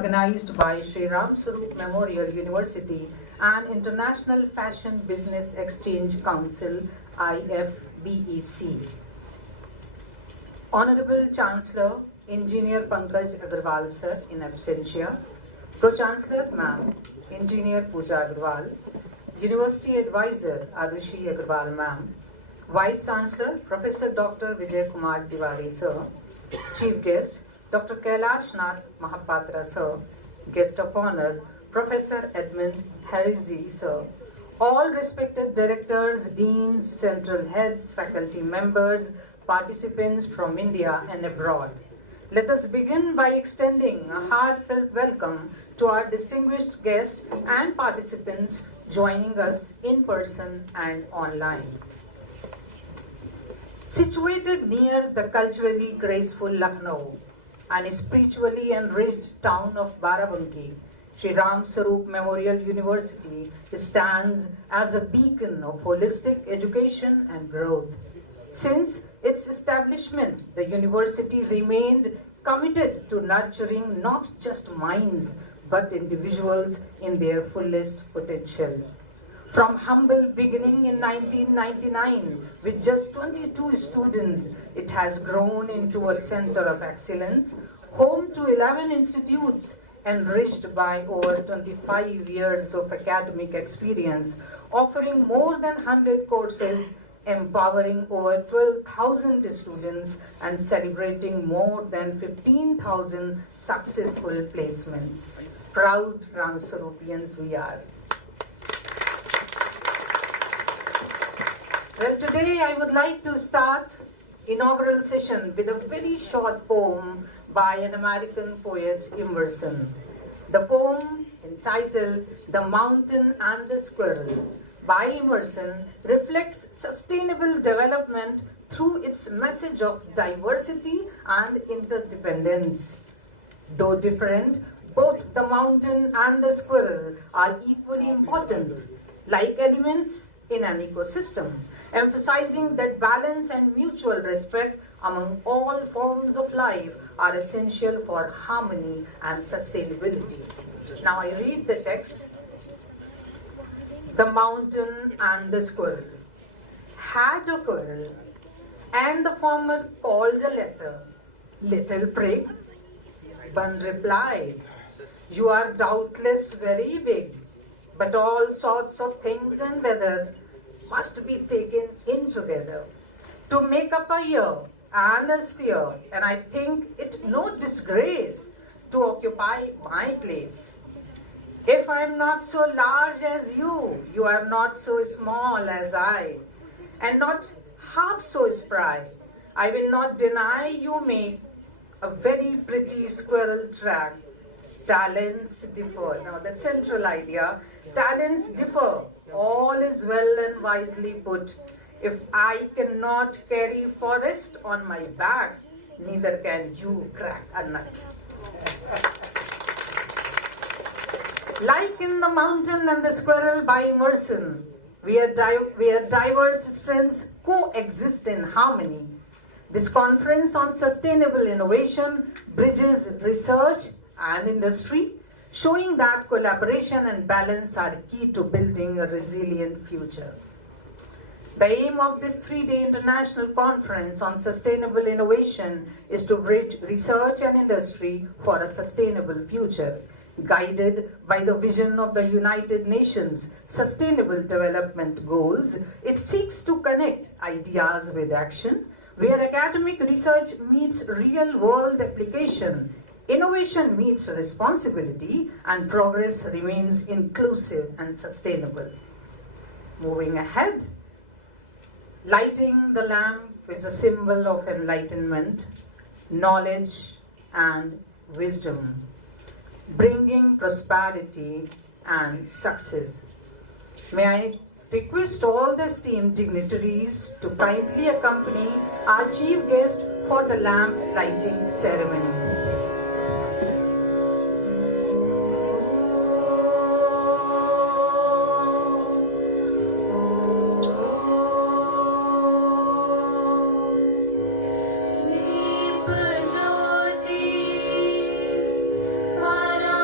organized by Sri Ram Sarup Memorial University and International Fashion Business Exchange Council IFBEC. Honorable Chancellor Engineer Pankaj Agarwal sir in absentia, Pro-chancellor ma'am Engineer Pooja Agarwal, University Advisor Arushi Agarwal ma'am, Vice Chancellor Professor Dr. Vijay Kumar Tiwari sir, Chief Guest Dr. Kailash Nath Mahapatra sir, Guest of Honor Professor Edmund Harisi sir, all respected directors, deans, central heads, faculty members, participants from India and abroad. Let us begin by extending a heartfelt welcome to our distinguished guests and participants joining us in person and online. Situated near the culturally graceful Lucknow and spiritually enriched town of Barabanki, Sri Ram Sarup Memorial University stands as a beacon of holistic education and growth. Since its establishment, the university remained committed to nurturing not just minds but individuals in their fullest potential. From humble beginning in 1999 with just 22 students, it has grown into a center of excellence, home to 11 institutes, enriched by over 25 years of academic experience, offering more than 100 courses, empowering over 12,000 students, and celebrating more than 15,000 successful placements. Proud Ramsarupians we are. Well, today I would like to start inaugural session with a very short poem by an American poet, Emerson. The poem, entitled The Mountain and the Squirrel by Emerson, reflects sustainable development through its message of diversity and interdependence. Though different, both the mountain and the squirrel are equally important, like elements in an ecosystem, emphasizing that balance and mutual respect among all forms of life are essential for harmony and sustainability. Now I read the text. The mountain and the squirrel. Had a quarrel, and the former called a letter, little prig. One replied, you are doubtless very big, but all sorts of things and weather must be taken in together to make up a year and a sphere, and I think it no disgrace to occupy my place. If I am not so large as you, you are not so small as I, and not half so spry. I will not deny you make a very pretty squirrel track. Talents differ. Now the central idea, talents differ. All is well and wisely put. If I cannot carry forest on my back, neither can you crack a nut. Like in the mountain and the squirrel by Emerson, where diverse strengths coexist in harmony. This conference on sustainable innovation bridges research and industry, showing that collaboration and balance are key to building a resilient future. The aim of this 3-day international conference on sustainable innovation is to bridge research and industry for a sustainable future, guided by the vision of the United Nations Sustainable Development Goals. It seeks to connect ideas with action, where academic research meets real-world application, innovation meets responsibility, and progress remains inclusive and sustainable. Moving ahead, lighting the lamp is a symbol of enlightenment, knowledge, and wisdom, bringing prosperity and success. May I request all the esteemed dignitaries to kindly accompany our chief guest for the lamp lighting ceremony. Para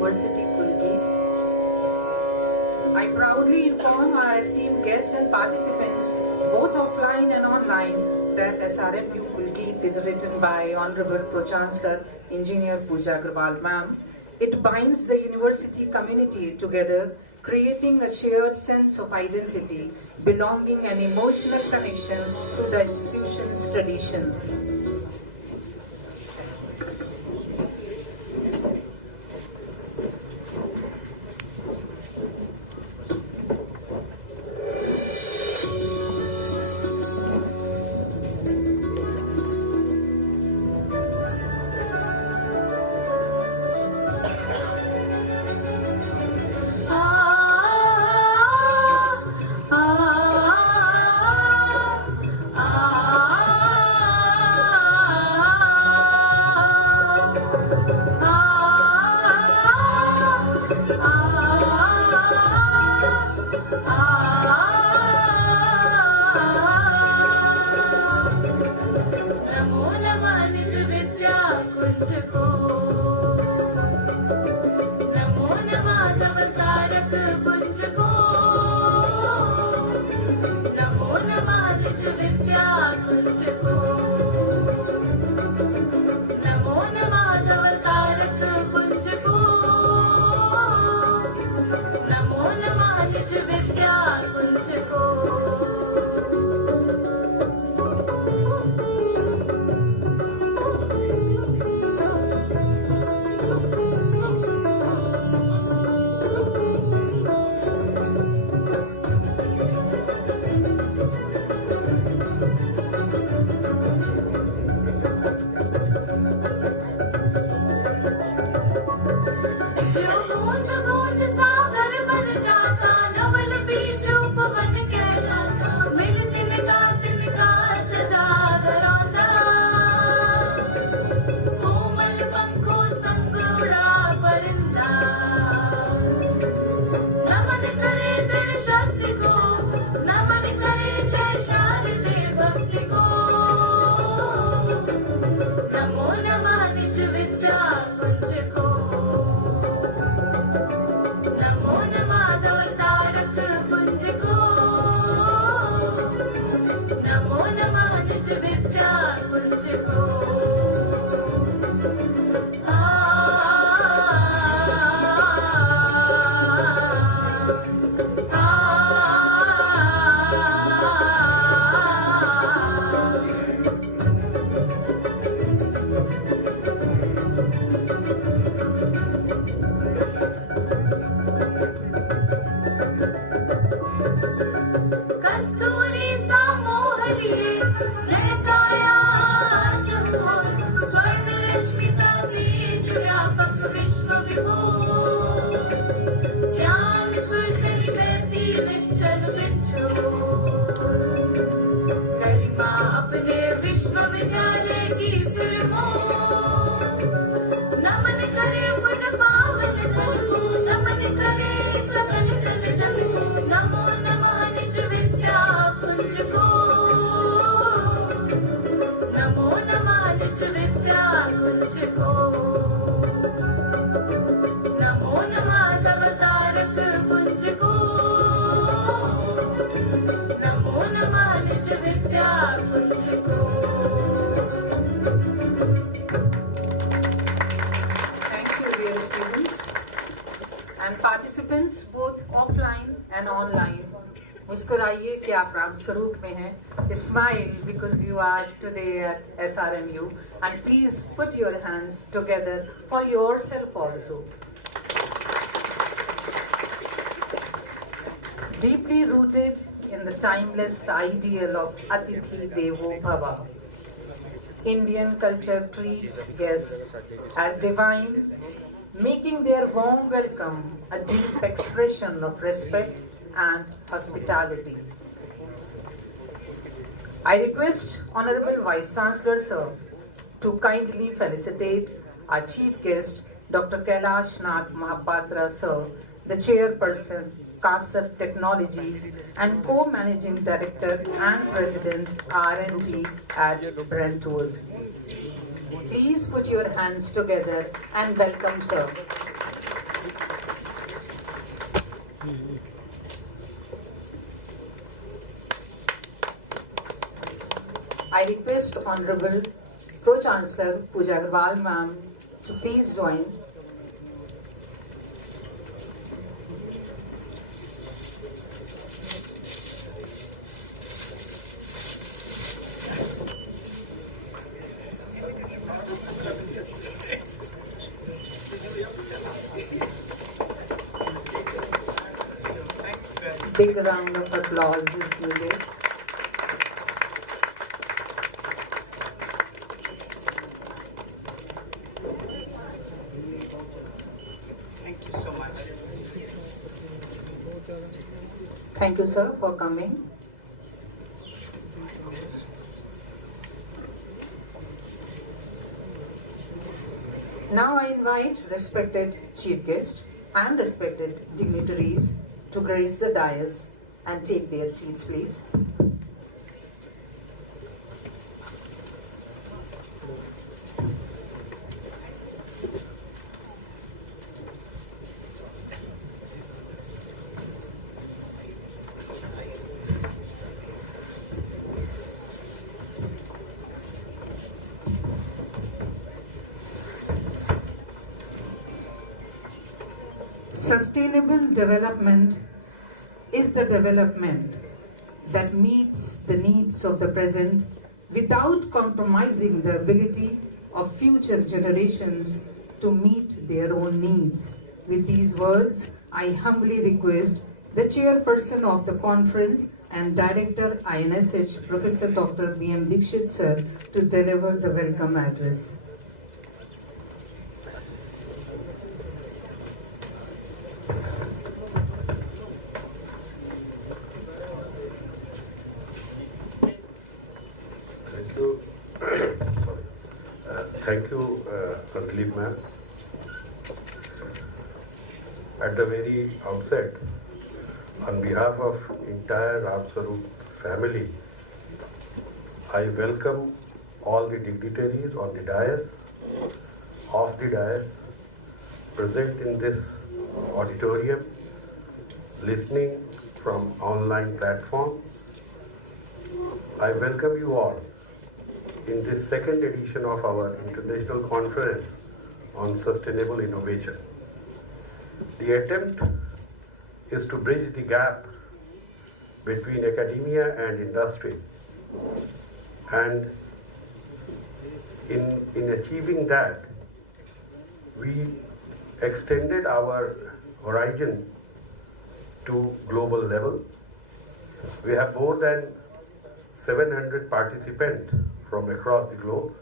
University, Kulgi. I proudly inform our esteemed guests and participants, both offline and online, that SRMU Kulgi is written by Honorable Pro-chancellor Engineer Pooja Agrawal Ma'am. It binds the university community together, creating a shared sense of identity, belonging and emotional connection to the institution's tradition. Participants both offline and online, मुस्कुराइए कि आप राम स्वरूप में हैं. Smile because you are today at SRMU, and please put your hands together for yourself also. Deeply rooted in the timeless ideal of Atithi Devo Bhava, Indian culture treats guests as divine, making their warm welcome a deep expression of respect and hospitality. I request Honorable Vice Chancellor Sir to kindly felicitate our Chief Guest, Dr. Kailash Nath Mahapatra Sir, the Chairperson, Kasar Technologies and Co-Managing Director and President R&D at Brentwood. Please put your hands together and welcome Sir. I request Honorable Pro-Chancellor Pooja Agarwal ma'am to please join. Big round of applause is needed. Thank you so much. Thank you, sir, for coming. Now I invite respected chief guest and respected dignitaries to grace the dais and take their seats, please. Sustainable development is the development that meets the needs of the present without compromising the ability of future generations to meet their own needs. With these words, I humbly request the chairperson of the conference and Director INSH, Professor Dr. B.M. Dixit sir, to deliver the welcome address. Thank you, Pradeep ma'am. At the very outset, on behalf of entire Ramswarup family, I welcome all the dignitaries on the dais, off the dais, present in this auditorium, listening from online platform. I welcome you all in this second edition of our International Conference on Sustainable Innovation. The attempt is to bridge the gap between academia and industry, and in achieving that, we extended our horizon to global level. We have more than 700 participants from across the globe.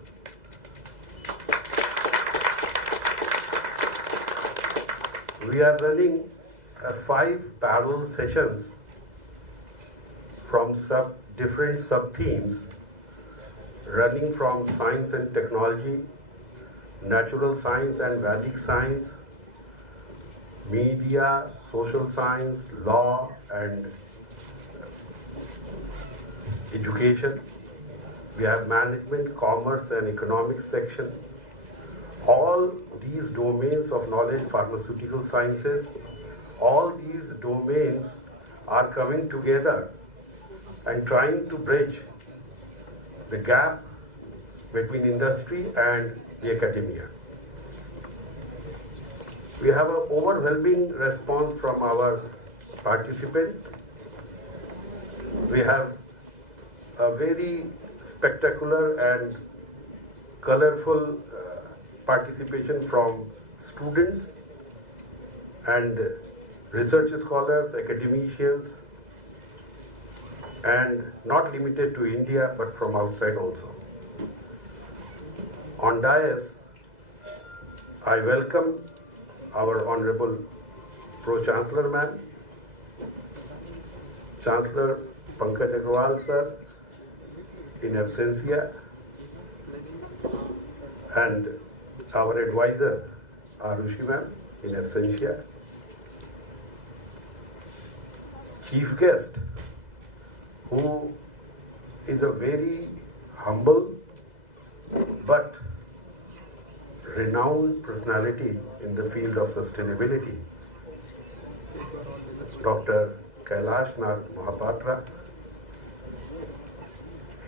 We are running 5 parallel sessions from different sub-themes, running from science and technology, natural science and Vedic science, media, social science, law, and education. We have management, commerce, and economics section. All these domains of knowledge, pharmaceutical sciences, all these domains are coming together and trying to bridge the gap between industry and the academia. We have an overwhelming response from our participants. We have a very spectacular and colorful participation from students and research scholars, academicians, and not limited to India but from outside also. On dais, I welcome our Honorable Pro-Chancellor ma'am, Chancellor Pankaj Agarwal sir, in absentia, and our advisor Arushi ma'am, in absentia. Chief guest, who is a very humble but renowned personality in the field of sustainability, Dr. Kailash Nath Mahapatra.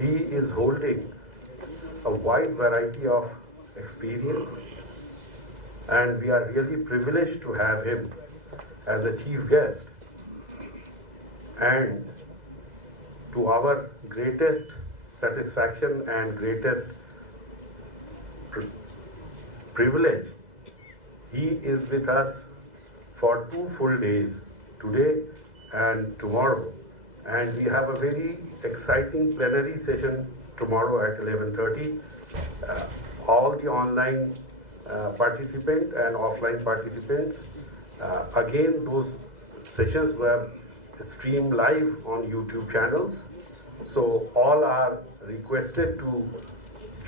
He is holding a wide variety of experience, and we are really privileged to have him as a chief guest. And to our greatest satisfaction and greatest privilege, he is with us for 2 full days, today and tomorrow. And we have a very exciting plenary session tomorrow at 11:30. All the online participants and offline participants, again, those sessions were streamed live on YouTube channels. So all are requested to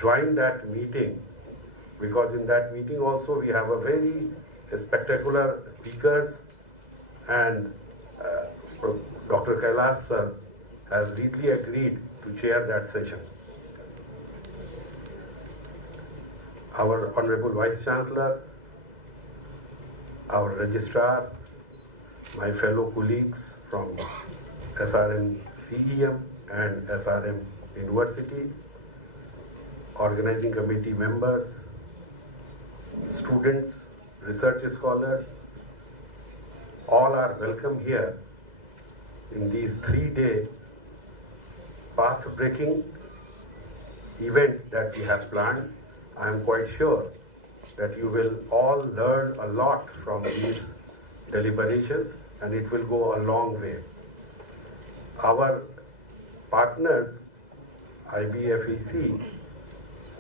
join that meeting, because in that meeting also we have a very spectacular speakers, and Dr. Kailash sir has really agreed to chair that session. Our Honorable Vice Chancellor, our Registrar, my fellow colleagues from SRM CEM and SRM University, organizing committee members, students, research scholars, all are welcome here in these 3-day path-breaking event that we have planned. I am quite sure that you will all learn a lot from these deliberations, and it will go a long way. Our partners, IBFEC,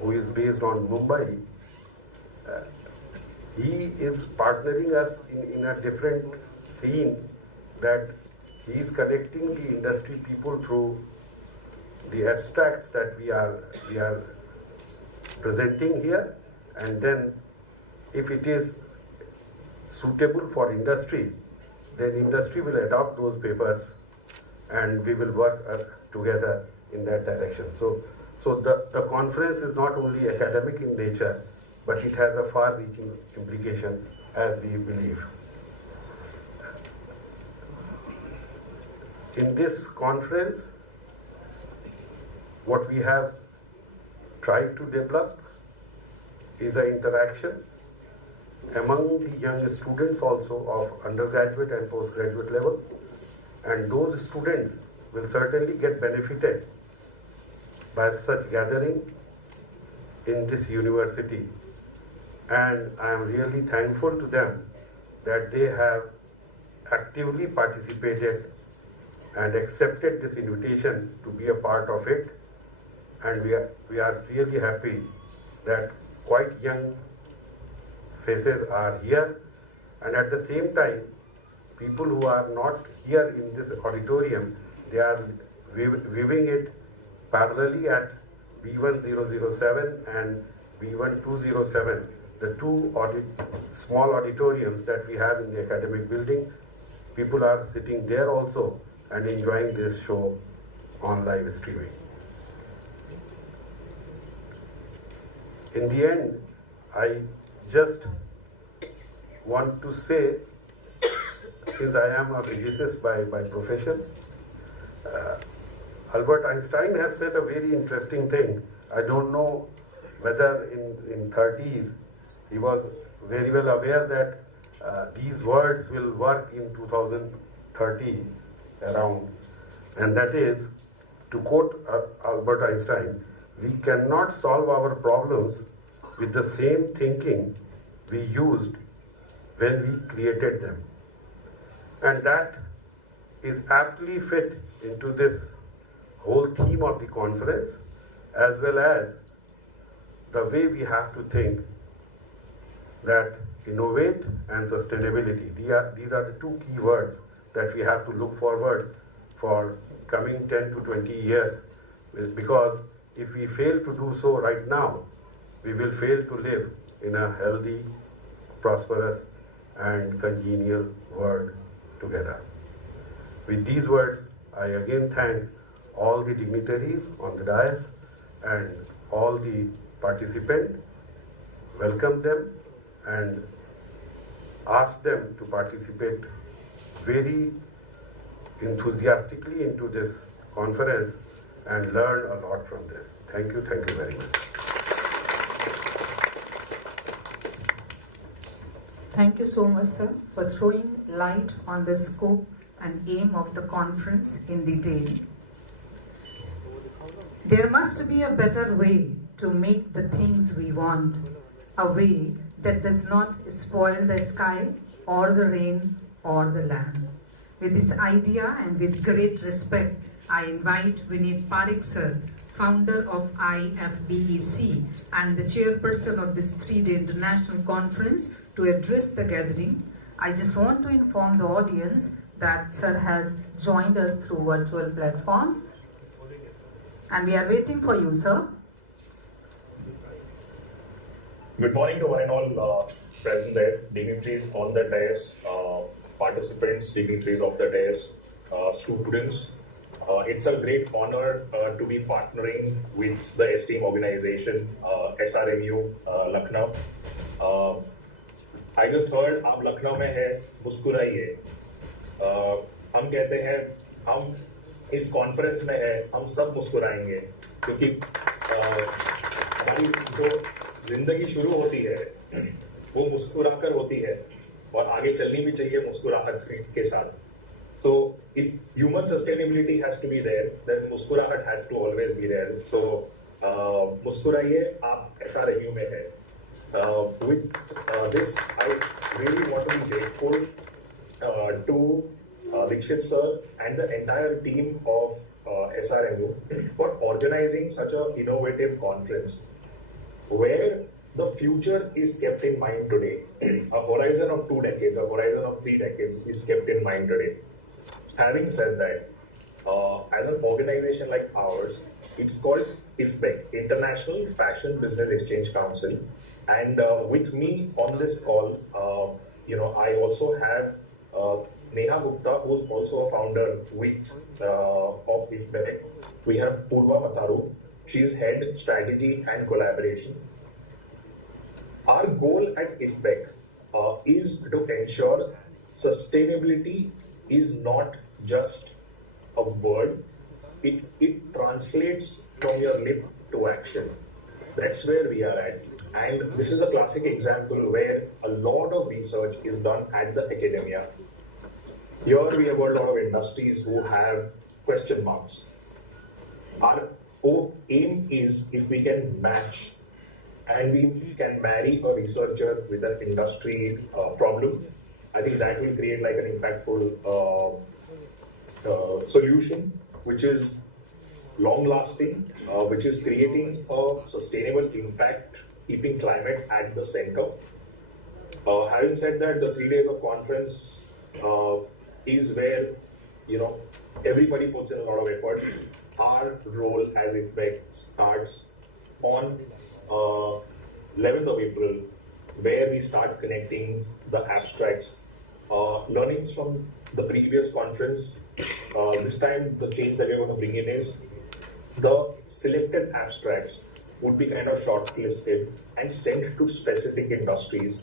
who is based on Mumbai, he is partnering us in a different scene, that he is connecting the industry people through the abstracts that we are presenting here, and then if it is suitable for industry, then industry will adopt those papers and we will work together in that direction. So the conference is not only academic in nature, but it has a far-reaching implication, as we believe. In this conference, what we have tried to develop is an interaction among the young students also of undergraduate and postgraduate level, and those students will certainly get benefited by such gathering in this university. And I am really thankful to them that they have actively participated and accepted this invitation to be a part of it. And we are really happy that quite young faces are here, and at the same time, people who are not here in this auditorium, they are viewing it parallelly at B1007 and B1207, the two small auditoriums that we have in the academic building. People are sitting there also and enjoying this show on live streaming. In the end, I just want to say, since I am a physicist by profession, Albert Einstein has said a very interesting thing. I don't know whether in 30s he was very well aware that these words will work in 2030 around, and that is, to quote Albert Einstein, we cannot solve our problems with the same thinking we used when we created them. And that is aptly fit into this whole theme of the conference, as well as the way we have to think, that innovate and sustainability. These are the two key words that we have to look forward for coming 10 to 20 years, because if we fail to do so right now, we will fail to live in a healthy, prosperous, and congenial world together. With these words, I again thank all the dignitaries on the dais and all the participants, welcome them and ask them to participate very enthusiastically into this conference, and learn a lot from this. Thank you very much. Thank you so much, sir, for throwing light on the scope and aim of the conference in detail. There must be a better way to make the things we want, a way that does not spoil the sky or the rain or the land. With this idea and with great respect, I invite Vineet Parekh sir, founder of IFBEC and the chairperson of this 3-day international conference, to address the gathering. I just want to inform the audience that sir has joined us through virtual platform, and we are waiting for you, sir. Good morning to one and all present there, dignitaries on the dais, participants, dignitaries of the dais, students. It's a great honor to be partnering with the esteemed organization SRMU Lucknow. I just heard आप लखनऊ में है, मुस्कुराइए. हम कहते हैं हम इस conference में है, हम सब मुस्कुराएंगे, क्योंकि हमारी जो जिंदगी शुरू होती है वो मुस्कुराकर होती है और आगे चलनी भी चाहिए मुस्कुराहट के साथ. So if human sustainability has to be there, then मुस्कुराहट has to always be there. So मुस्कुराइए, आप SRMU में है. With this, I really want to be grateful to Dikshit sir and the entire team of SRMU for organizing such an innovative conference where the future is kept in mind today. A horizon of 2 decades, a horizon of 3 decades is kept in mind today. Having said that, as an organization like ours, it's called IFBEC, International Fashion Business Exchange Council. And with me on this call, I also have Neha Gupta, who's also a founder of IFBEC. We have Purva Matharu. She's head strategy and collaboration. Our goal at IFBEC is to ensure sustainability is not just a word. It translates from your lip to action. That's where we are at. And this is a classic example where a lot of research is done at the academia. Here we have a lot of industries who have question marks. Our aim is if we can match and we can marry a researcher with an industry problem, I think that will create like an impactful solution, which is long-lasting, which is creating a sustainable impact, keeping climate at the center. Having said that, the 3 days of conference is where everybody puts in a lot of effort. Our role as IFBEC starts on 11th of April, where we start connecting the abstracts, learnings from the previous conference. This time, the change that we're going to bring in is the selected abstracts would be kind of shortlisted and sent to specific industries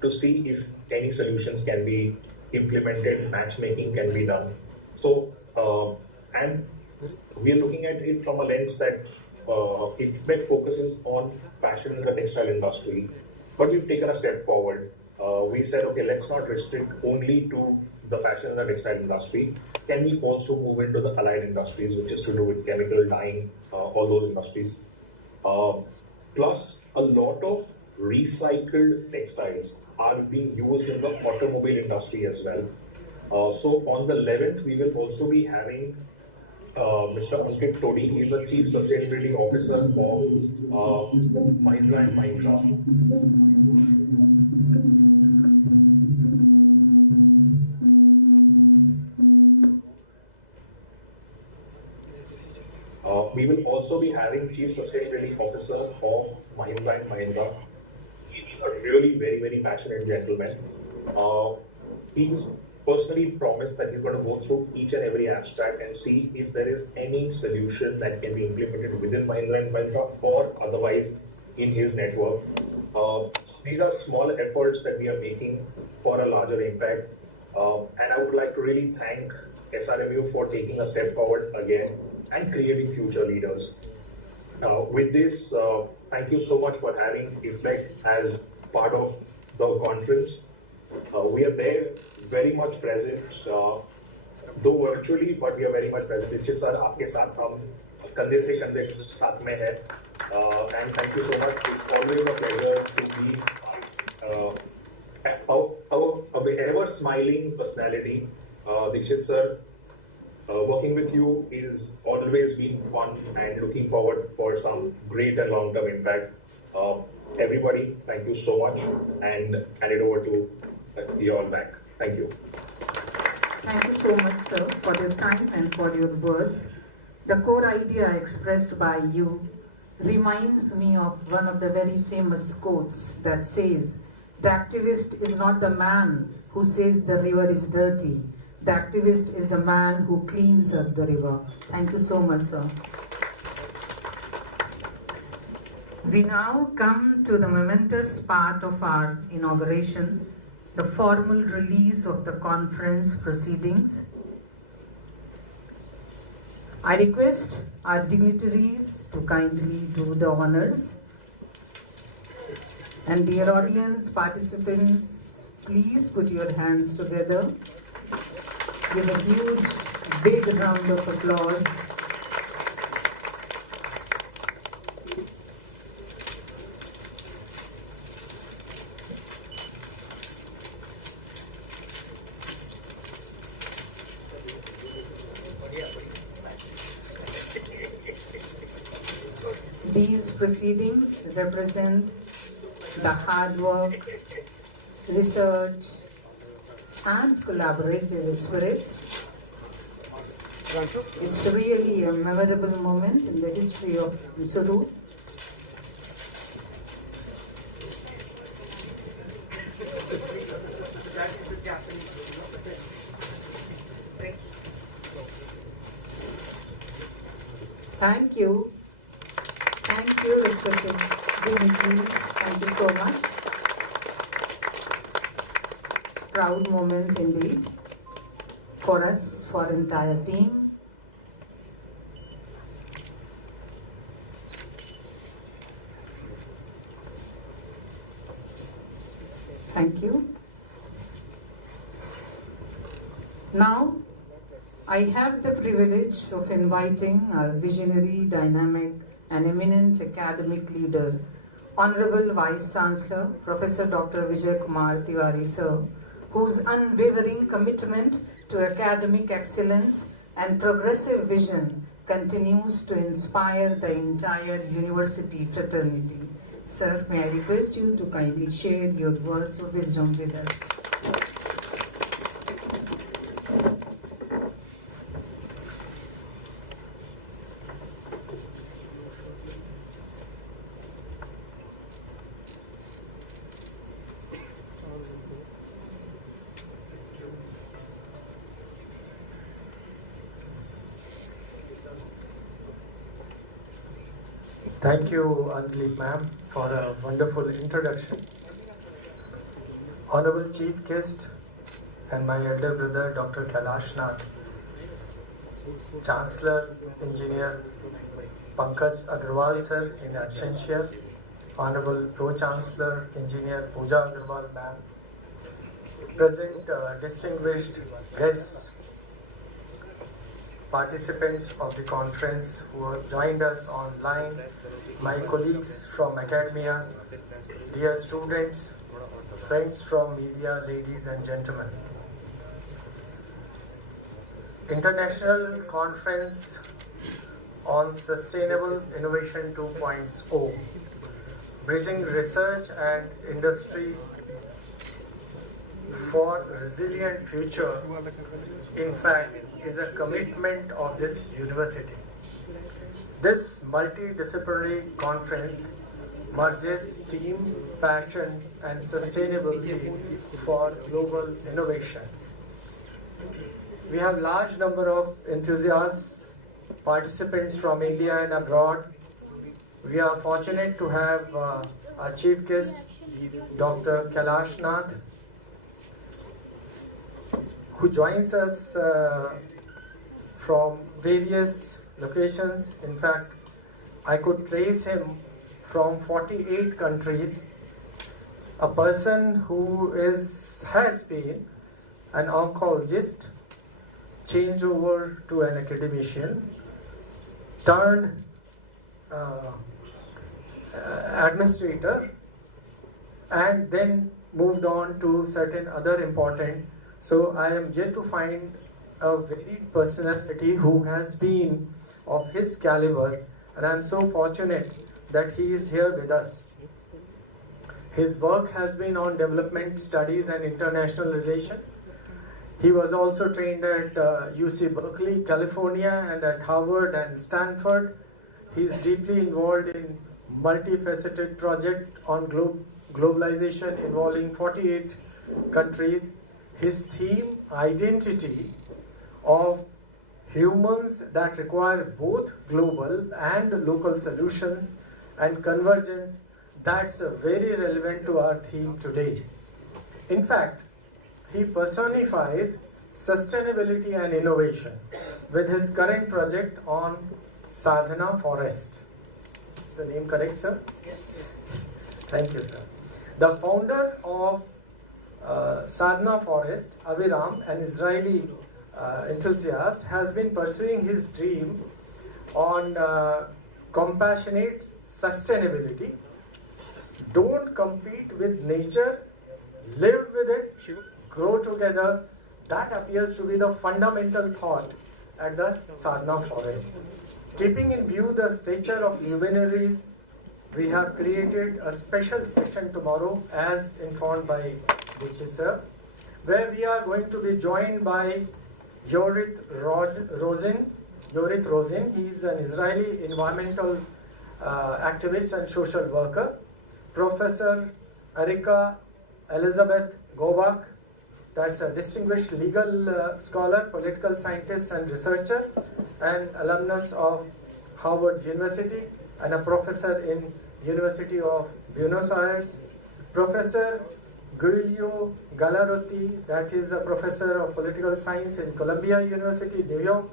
to see if any solutions can be implemented, matchmaking can be done. So, and we're looking at it from a lens that IFBEC focuses on fashion in the textile industry, but we've taken a step forward. We said, okay, let's not restrict only to the fashion and the textile industry. Can we also move into the allied industries, which is to do with chemical, dyeing, all those industries? Plus, a lot of recycled textiles are being used in the automobile industry as well. So on the 11th, we will also be having Mr. Ankit Todi. He is the Chief Sustainability Officer of Mahindra & Mahindra. We will also be having Chief Sustainability Officer of Mahindra & Mahindra. He's a really very, very passionate gentleman. He's personally promised that he's going to go through each and every abstract and see if there is any solution that can be implemented within Mahindra & Mahindra or otherwise in his network. These are small efforts that we are making for a larger impact. And I would like to really thank SRMU for taking a step forward again. and creating future leaders. With this, thank you so much for having Reflect as part of the conference. We are there, very much present, though virtually, but we are very much present. Dikshit sir, आपके साथ हम कंधे से कंधे साथ में हैं, and thank you so much. It's always a pleasure to be our ever smiling personality, Dikshit sir. Working with you is always been fun and looking forward for some great and long-term impact. Everybody, thank you so much, and hand it over to you all back. Thank you. Thank you so much, sir, for your time and for your words. The core idea expressed by you reminds me of one of the very famous quotes that says, "The activist is not the man who says the river is dirty. The activist is the man who cleans up the river." Thank you so much, sir. We now come to the momentous part of our inauguration, the formal release of the conference proceedings. I request our dignitaries to kindly do the honors. And dear audience participants, please put your hands together. Give a huge, big round of applause. These proceedings represent the hard work, research, and collaborative spirit. It's really a memorable moment in the history of Mysuru. Thank you. Thank you, respected dignitaries. Thank you so much. Proud moment indeed for us, for entire team. Thank you. Now, I have the privilege of inviting our visionary, dynamic, and eminent academic leader, Honorable Vice Chancellor, Professor Dr. Vijay Kumar Tiwari, sir, whose unwavering commitment to academic excellence and progressive vision continues to inspire the entire university fraternity. Sir, may I request you to kindly share your words of wisdom with us. Thank you, Anjali ma'am, for a wonderful introduction. Honorable Chief Guest and my elder brother, Dr. Kailash Nath, Chancellor, Engineer Pankaj Agarwal sir in absentia, Honorable Pro-chancellor, Engineer Pooja Agarwal ma'am, present distinguished guests, participants of the conference who have joined us online, my colleagues from academia, dear students, friends from media, ladies and gentlemen. International Conference on Sustainable Innovation 2.0, Bridging Research and Industry for Resilient Future, in fact, is a commitment of this university. This multidisciplinary conference merges team, fashion, and sustainability for global innovation. We have large number of enthusiasts, participants from India and abroad. We are fortunate to have our chief guest, Dr. Kailash Nath, who joins us from various locations. In fact, I could trace him from 48 countries. A person who has been an oncologist, changed over to an academician, turned administrator, and then moved on to certain other important. So I am yet to find a very personality who has been of his caliber, and I am so fortunate that he is here with us. His work has been on development studies and international relations. He was also trained at UC Berkeley, California, and at Harvard and Stanford. He is deeply involved in multifaceted project on globalization involving 48 countries. His theme, identity of humans that require both global and local solutions and convergence, that's very relevant to our theme today. In fact, he personifies sustainability and innovation with his current project on Sadhana Forest. Is the name correct, sir? Yes, yes. Thank you, sir. The founder of Sadhana Forest, Aviram, an Israeli enthusiast, has been pursuing his dream on compassionate sustainability. Don't compete with nature, live with it, grow together. That appears to be the fundamental thought at the Sadhana Forest. Keeping in view the stature of luminaries, we have created a special session tomorrow, as informed by Buchi sir, where we are going to be joined by Yorit Rosin. He is an Israeli environmental activist and social worker. Professor Erika Elizabeth Gobach, that's a distinguished legal scholar, political scientist and researcher, and alumnus of Harvard University and a professor in University of Buenos Aires. Professor Giulio Gallarotti, that is a professor of political science in Columbia University, New York.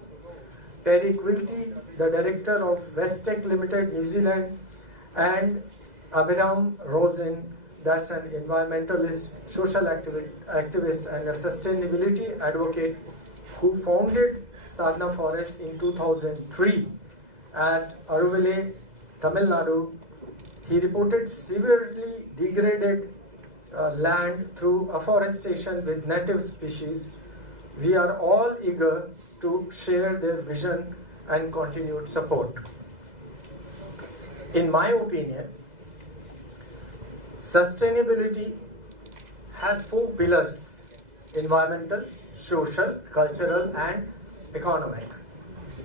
Terry Quilty, the director of Westech Limited, New Zealand, and Abiram Rosen, that's an environmentalist, social activist, and a sustainability advocate who founded Sadhana Forest in 2003 at Aruvale, Tamil Nadu. He reported severely degraded land through afforestation with native species. We are all eager to share their vision and continued support. In my opinion, sustainability has 4 pillars: environmental, social, cultural, and economic.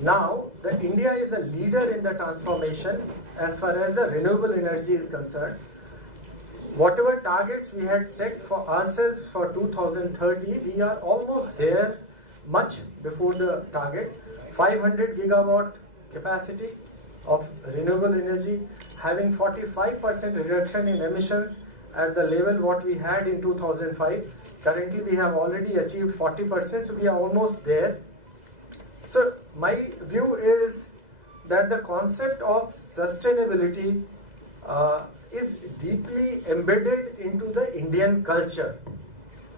Now, India is a leader in the transformation as far as the renewable energy is concerned. Whatever targets we had set for ourselves for 2030, we are almost there, much before the target. 500 gigawatt capacity of renewable energy, having 45% reduction in emissions at the level what we had in 2005. Currently we have already achieved 40%, so we are almost there. So my view is that the concept of sustainability is deeply embedded into the Indian culture.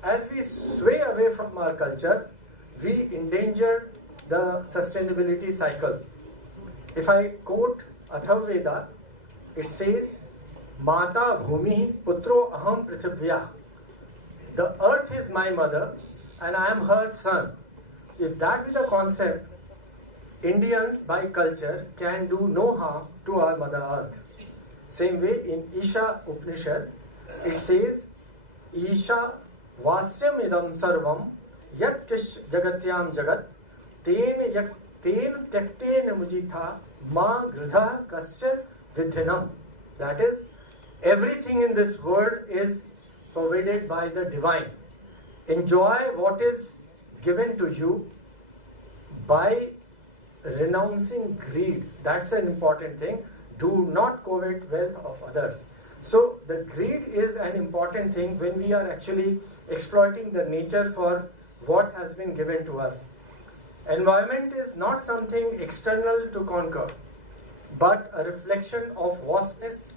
As we sway away from our culture, we endanger the sustainability cycle. If I quote Atharvaveda, it says, Mata Bhumi Putro Aham Prithivya. The earth is my mother and I am her son. If that be the concept, Indians by culture can do no harm to our mother earth. Same way in Isha Upanishad, it says, Isha Vasyam idam sarvam yat kish jagatyam jagat ten tyakten mujitha ma gridha kasya vidhinam. That is, everything in this world is pervaded by the divine. Enjoy what is given to you by renouncing greed. That's an important thing. Do not covet wealth of others. So the greed is an important thing when we are actually exploiting the nature for what has been given to us. Environment is not something external to conquer, but a reflection of vastness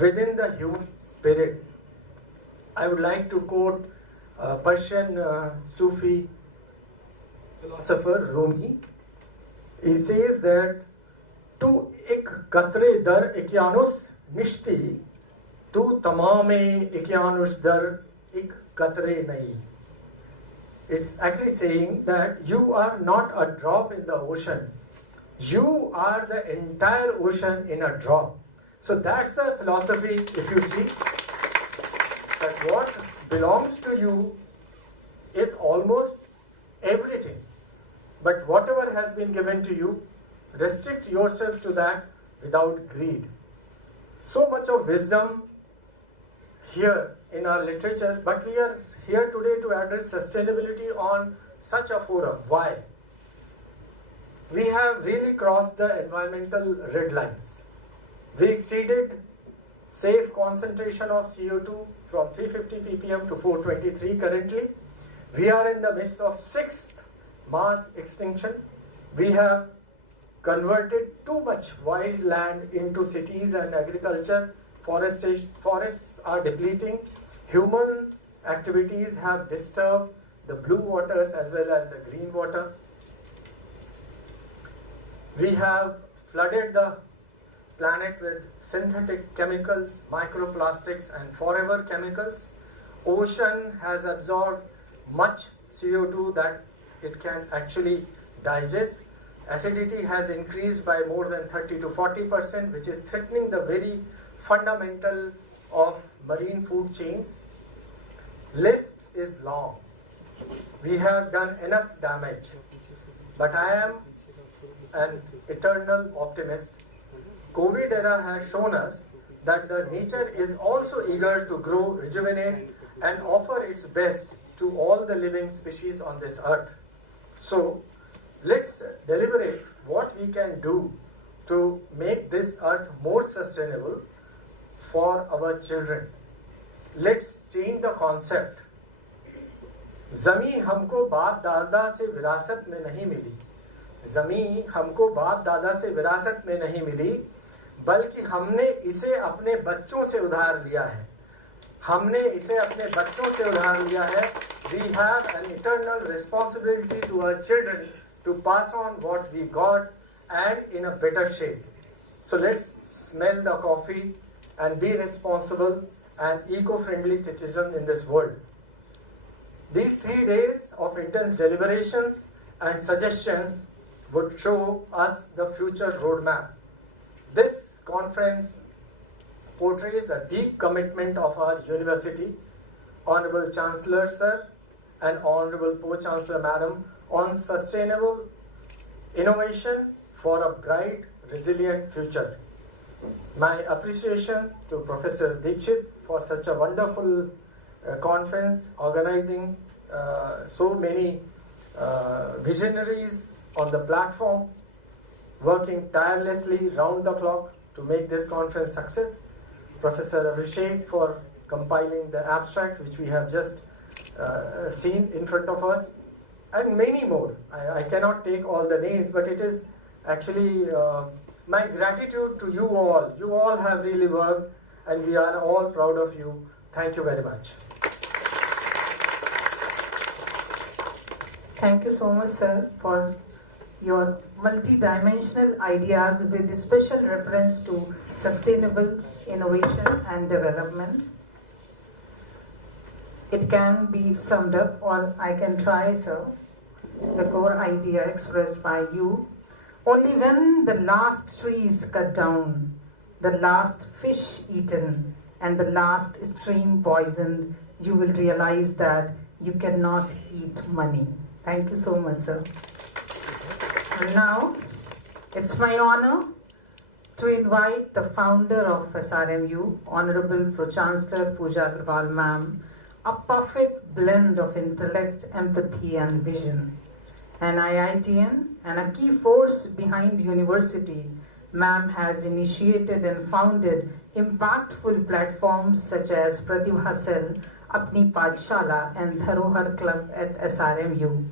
within the human spirit. I would like to quote Persian Sufi philosopher Rumi. He says that tu ek katre dar ikyanus nishti, tu tamame ikyanus dar ik katre nahi. It's actually saying that you are not a drop in the ocean. You are the entire ocean in a drop. So that's the philosophy, if you see, that what belongs to you is almost everything. But whatever has been given to you, restrict yourself to that without greed. So much of wisdom here in our literature, but we are here today to address sustainability on such a forum. Why? We have really crossed the environmental red lines. We exceeded safe concentration of CO2 from 350 ppm to 423 currently. We are in the midst of 6th mass extinction. We have converted too much wild land into cities and agriculture. Forests are depleting. Human activities have disturbed the blue waters as well as the green water. We have flooded the planet with synthetic chemicals, microplastics and forever chemicals. Ocean has absorbed much CO2 that it can actually digest. Acidity has increased by more than 30 to 40%, which is threatening the very fundamental of marine food chains. List is long. We have done enough damage, but I am an eternal optimist. COVID era has shown us that the nature is also eager to grow, rejuvenate and offer its best to all the living species on this earth. So let's deliberate what we can do to make this earth more sustainable for our children. Let's change the concept. ज़मीं हमको बाप दादा से विरासत में नहीं मिली. ज़मीं हमको बाप दादा से विरासत में नहीं मिली, बल्कि हमने इसे अपने बच्चों से उधार लिया है. हमने इसे अपने बच्चों से उधार लिया है. We have an eternal responsibility to our children to pass on what we got and in a better shape. So let's smell the coffee and be responsible and eco-friendly citizen in this world. These 3 days of intense deliberations and suggestions would show us the future roadmap. This conference portrays a deep commitment of our university, Honorable Chancellor Sir and Honorable Pro-chancellor Madam, on sustainable innovation for a bright, resilient future. My appreciation to Professor Dikshit for such a wonderful conference, organizing so many visionaries on the platform, working tirelessly round the clock to make this conference success. Professor Abhishek for compiling the abstract which we have just seen in front of us, and many more. I cannot take all the names, but it is actually my gratitude to you all. You all have really worked and we are all proud of you. Thank you very much. Thank you so much, sir, for your multi-dimensional ideas with special reference to sustainable innovation and development. It can be summed up, or I can try, sir, the core idea expressed by you. Only when the last tree is cut down, the last fish eaten, and the last stream poisoned, you will realize that you cannot eat money. Thank you so much, sir. And now, it's my honor to invite the founder of SRMU, Honorable Pro-chancellor Pooja Agrawal ma'am, a perfect blend of intellect, empathy and vision. An IITian and a key force behind university, ma'am has initiated and founded impactful platforms such as Pratibha Cell, Apni Pathshala and Dharohar Club at SRMU.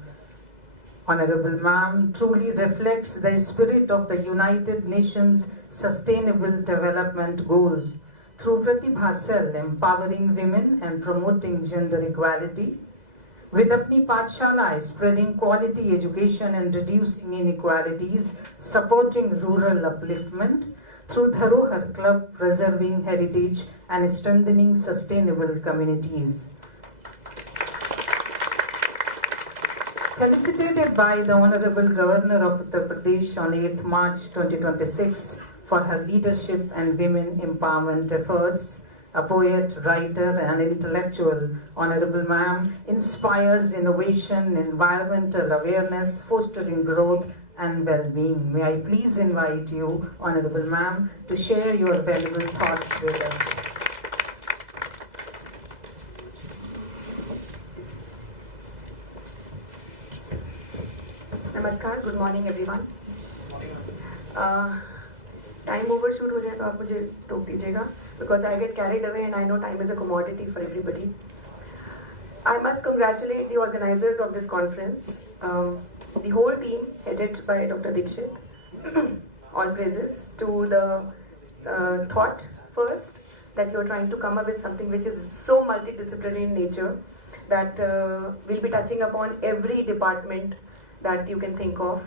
Honorable Ma'am truly reflects the spirit of the United Nations Sustainable Development Goals through Pratibha Cell, empowering women and promoting gender equality. With Apni Pathshala, spreading quality education and reducing inequalities, supporting rural upliftment. Through Dharohar Club, preserving heritage and strengthening sustainable communities. Felicitated by the Honorable Governor of Uttar Pradesh on 8th March 2026 for her leadership and women empowerment efforts, a poet, writer, and intellectual, Honorable Ma'am inspires innovation, environmental awareness, fostering growth and well-being. May I please invite you, Honorable Ma'am, to share your valuable thoughts with us. नमस्कार, good morning everyone. Time overshoot हो जाए तो आप मुझे टोक दीजिएगा, because I get carried away and I know time is a commodity for everybody. I must congratulate the organizers of this conference, the whole team headed by Dr. Dikshit. All praises to the thought first that you're trying to come up with something which is so multidisciplinary in nature that we'll be touching upon every department that you can think of,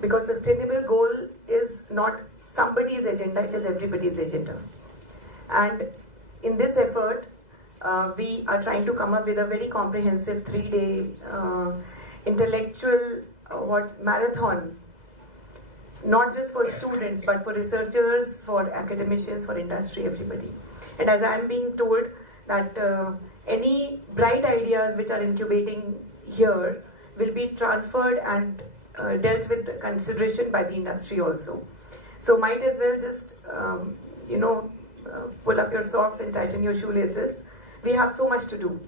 because sustainable goal is not somebody's agenda, it is everybody's agenda. And in this effort, we are trying to come up with a very comprehensive 3-day intellectual marathon, not just for students but for researchers, for academicians, for industry, everybody. And as I am being told that any bright ideas which are incubating here will be transferred and dealt with consideration by the industry also. So might as well just pull up your socks and tighten your shoelaces. We have so much to do.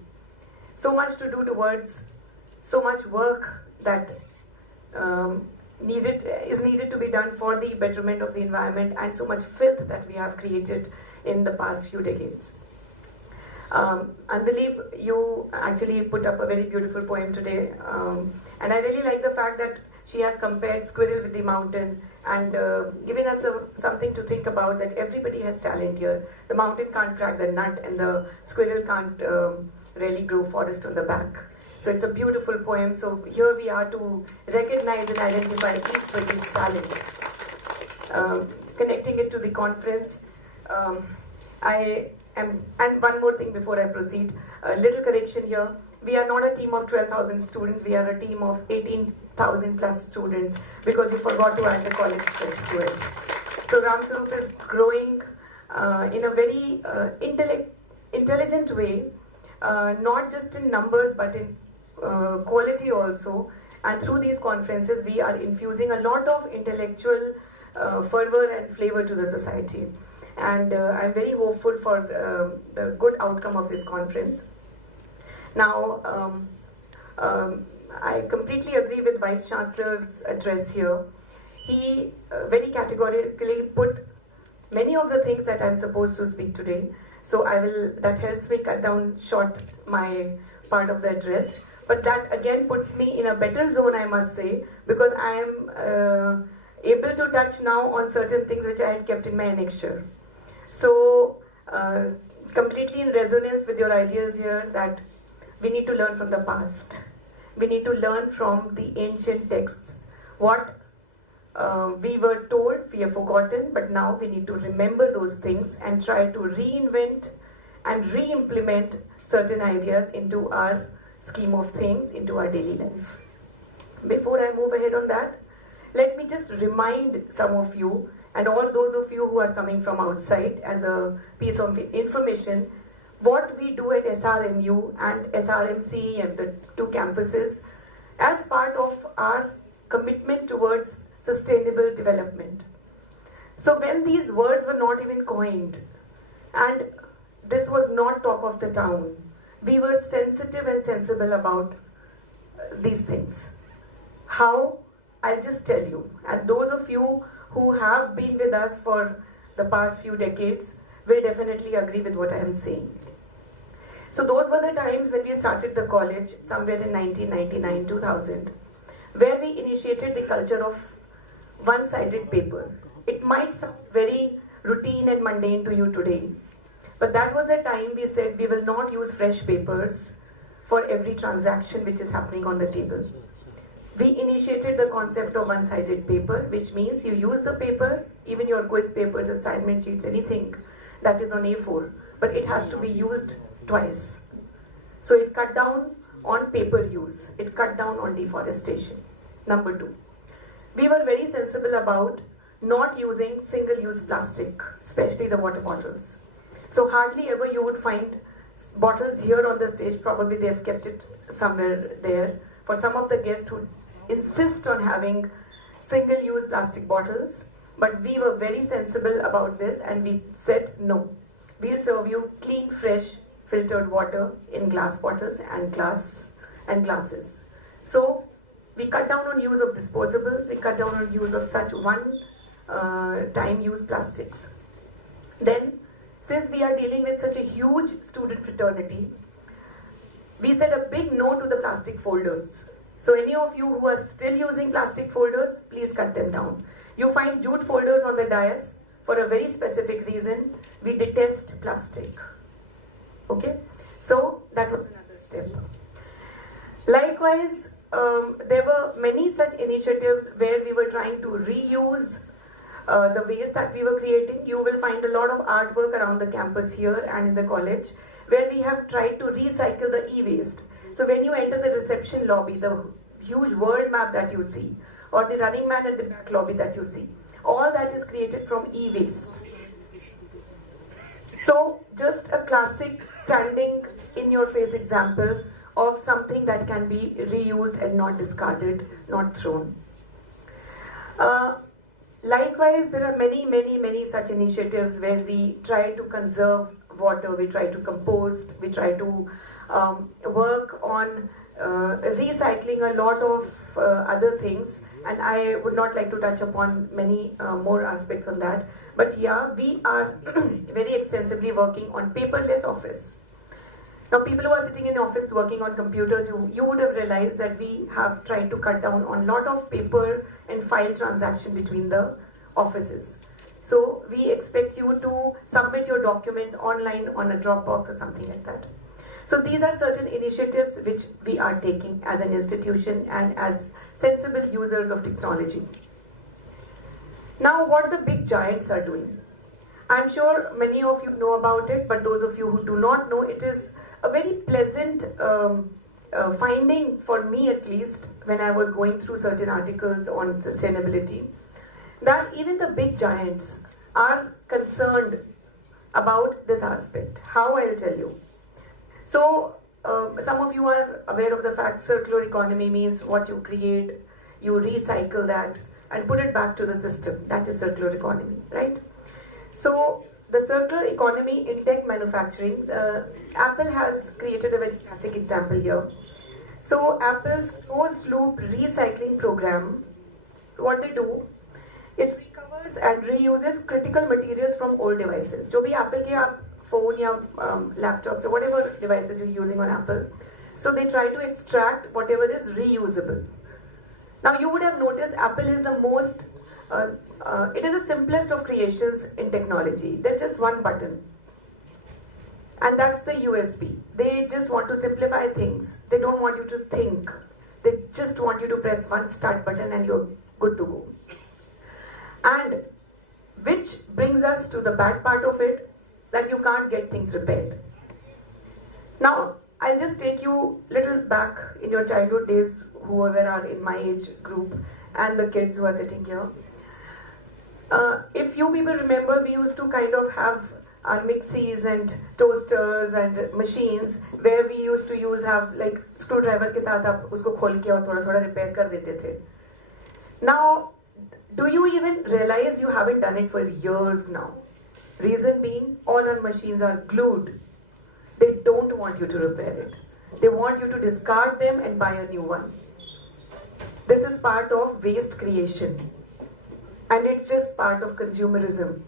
So much to do towards so much work that is needed to be done for the betterment of the environment, and so much filth that we have created in the past few decades. Andali, you actually put up a very beautiful poem today, and I really like the fact that she has compared squirrel with the mountain and given us something to think about, that everybody has talent here. The mountain can't crack the nut and the squirrel can't really grow forest on the back. So it's a beautiful poem. So here we are to recognize and identify each talent. Connecting it to the conference, and one more thing before I proceed, a little correction here. We are not a team of 12,000 students, we are a team of 18,000 plus students, because you forgot to add the college stretch to it. So Ram Sarup is growing in a very intelligent way, not just in numbers but in quality also. And through these conferences we are infusing a lot of intellectual fervor and flavor to the society. And I'm very hopeful for the good outcome of this conference. Now, I completely agree with Vice Chancellor's address here. He very categorically put many of the things that I'm supposed to speak today. So that helps me cut down short my part of the address. But that again puts me in a better zone, I must say, because I am able to touch now on certain things which I had kept in my annexure. So, completely in resonance with your ideas here, that we need to learn from the past. We need to learn from the ancient texts. What we were told, we have forgotten, but now we need to remember those things and try to reinvent and re-implement certain ideas into our scheme of things, into our daily life. Before I move ahead on that, let me just remind some of you, and all those of you who are coming from outside, as a piece of information, what we do at SRMU and SRMC and the two campuses as part of our commitment towards sustainable development. So when these words were not even coined, and this was not talk of the town, we were sensitive and sensible about these things. How? I'll just tell you. And those of you who have been with us for the past few decades will definitely agree with what I am saying. So those were the times when we started the college, somewhere in 1999, 2000. where we initiated the culture of one-sided paper. It might sound very routine and mundane to you today, but that was the time we said we will not use fresh papers for every transaction which is happening on the table. We initiated the concept of one-sided paper, which means you use the paper, even your quiz papers, assignment sheets, anything that is on A4, but it has to be used twice. So it cut down on paper use. It cut down on deforestation. Number 2, we were very sensible about not using single-use plastic, especially the water bottles. So hardly ever you would find bottles here on the stage. Probably they have kept it somewhere there. For some of the guests who insist on having single-use plastic bottles, but we were very sensible about this and we said no. We'll serve you clean, fresh, filtered water in glass bottles and glasses. So we cut down on use of disposables, we cut down on use of such one-time use plastics. Then, since we are dealing with such a huge student fraternity, we said a big no to the plastic folders. So any of you who are still using plastic folders, please cut them down. You find jute folders on the dais for a very specific reason. We detest plastic. Okay? So that was another step. Likewise, there were many such initiatives where we were trying to reuse the waste that we were creating. You will find a lot of artwork around the campus here and in the college where we have tried to recycle the e-waste. So when you enter the reception lobby, the huge world map that you see, or the running man at the back lobby that you see, all that is created from e-waste. So just a classic standing in your face example of something that can be reused and not discarded, not thrown. Likewise, there are many such initiatives where we try to conserve water, we try to compost, we try to work on recycling a lot of other things, and I would not like to touch upon many more aspects on that. But yeah, we are very extensively working on paperless office. Now, people who are sitting in the office working on computers, you would have realized that we have tried to cut down on a lot of paper and file transaction between the offices. So we expect you to submit your documents online on a Dropbox or something like that. So these are certain initiatives which we are taking as an institution and as sensible users of technology. Now, what the big giants are doing. I'm sure many of you know about it, but those of you who do not know, it is a very pleasant finding for me, at least, when I was going through certain articles on sustainability, that even the big giants are concerned about this aspect. How? I'll tell you. So, some of you are aware of the fact circular economy means what you create, you recycle that and put it back to the system. That is circular economy, right? So, the circular economy in tech manufacturing, Apple has created a very classic example here. So, Apple's closed loop recycling program, what they do, it recovers and reuses critical materials from old devices. जो भी Apple के आप phone या laptops or whatever devices you're using on Apple, so they try to extract whatever is reusable. Now you would have noticed Apple is the most, it is the simplest of creations in technology. There's just one button, and that's the USB. They just want to simplify things. They don't want you to think. They just want you to press one start button and you're good to go. And which brings us to the bad part of it, that you can't get things repaired. Now, I'll just take you a little back in your childhood days, whoever are in my age group, and the kids who are sitting here. If you people remember, we used to kind of have our mixies and toasters and machines where we used to have like screwdriver के साथ आप उसको खोल के और थोड़ा repair कर देते थे. Now, do you even realize you haven't done it for years now? Reason being, all our machines are glued. They don't want you to repair it. They want you to discard them and buy a new one. This is part of waste creation. And it's just part of consumerism.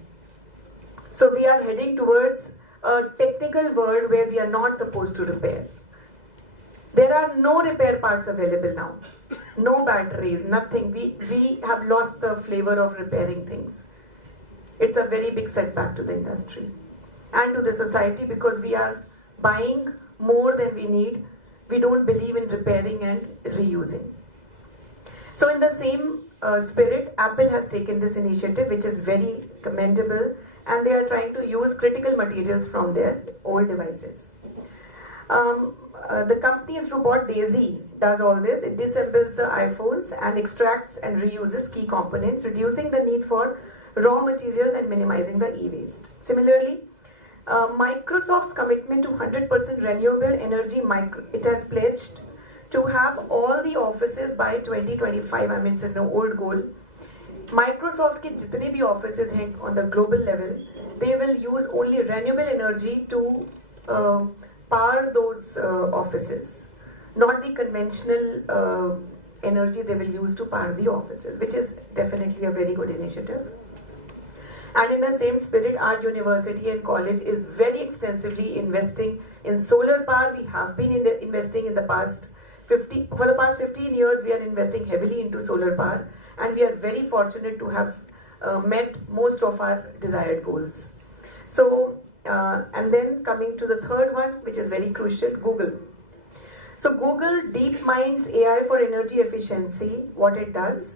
So we are heading towards a technical world where we are not supposed to repair. There are no repair parts available now. No batteries, nothing. We have lost the flavor of repairing things. It's a very big setback to the industry and to the society because we are buying more than we need. We don't believe in repairing and reusing. So in the same spirit, Apple has taken this initiative, which is very commendable, and they are trying to use critical materials from their old devices. The company's robot Daisy does all this. It disassembles the iPhones and extracts and reuses key components, reducing the need for raw materials and minimizing the e-waste. Similarly, Microsoft's commitment to 100% renewable energy, it has pledged to have all the offices by 2025. I mean, it's an old goal. Microsoft के जितने भी offices हैं on the global level, they will use only renewable energy to power those offices, not the conventional energy they will use to power the offices, which is definitely a very good initiative. And in the same spirit, our university and college is very extensively investing in solar power. We have been investing in the past for the past 15 years, we are investing heavily into solar power, and we are very fortunate to have met most of our desired goals. So, and then coming to the third one, which is very crucial, Google. So Google DeepMind's AI for energy efficiency, what it does,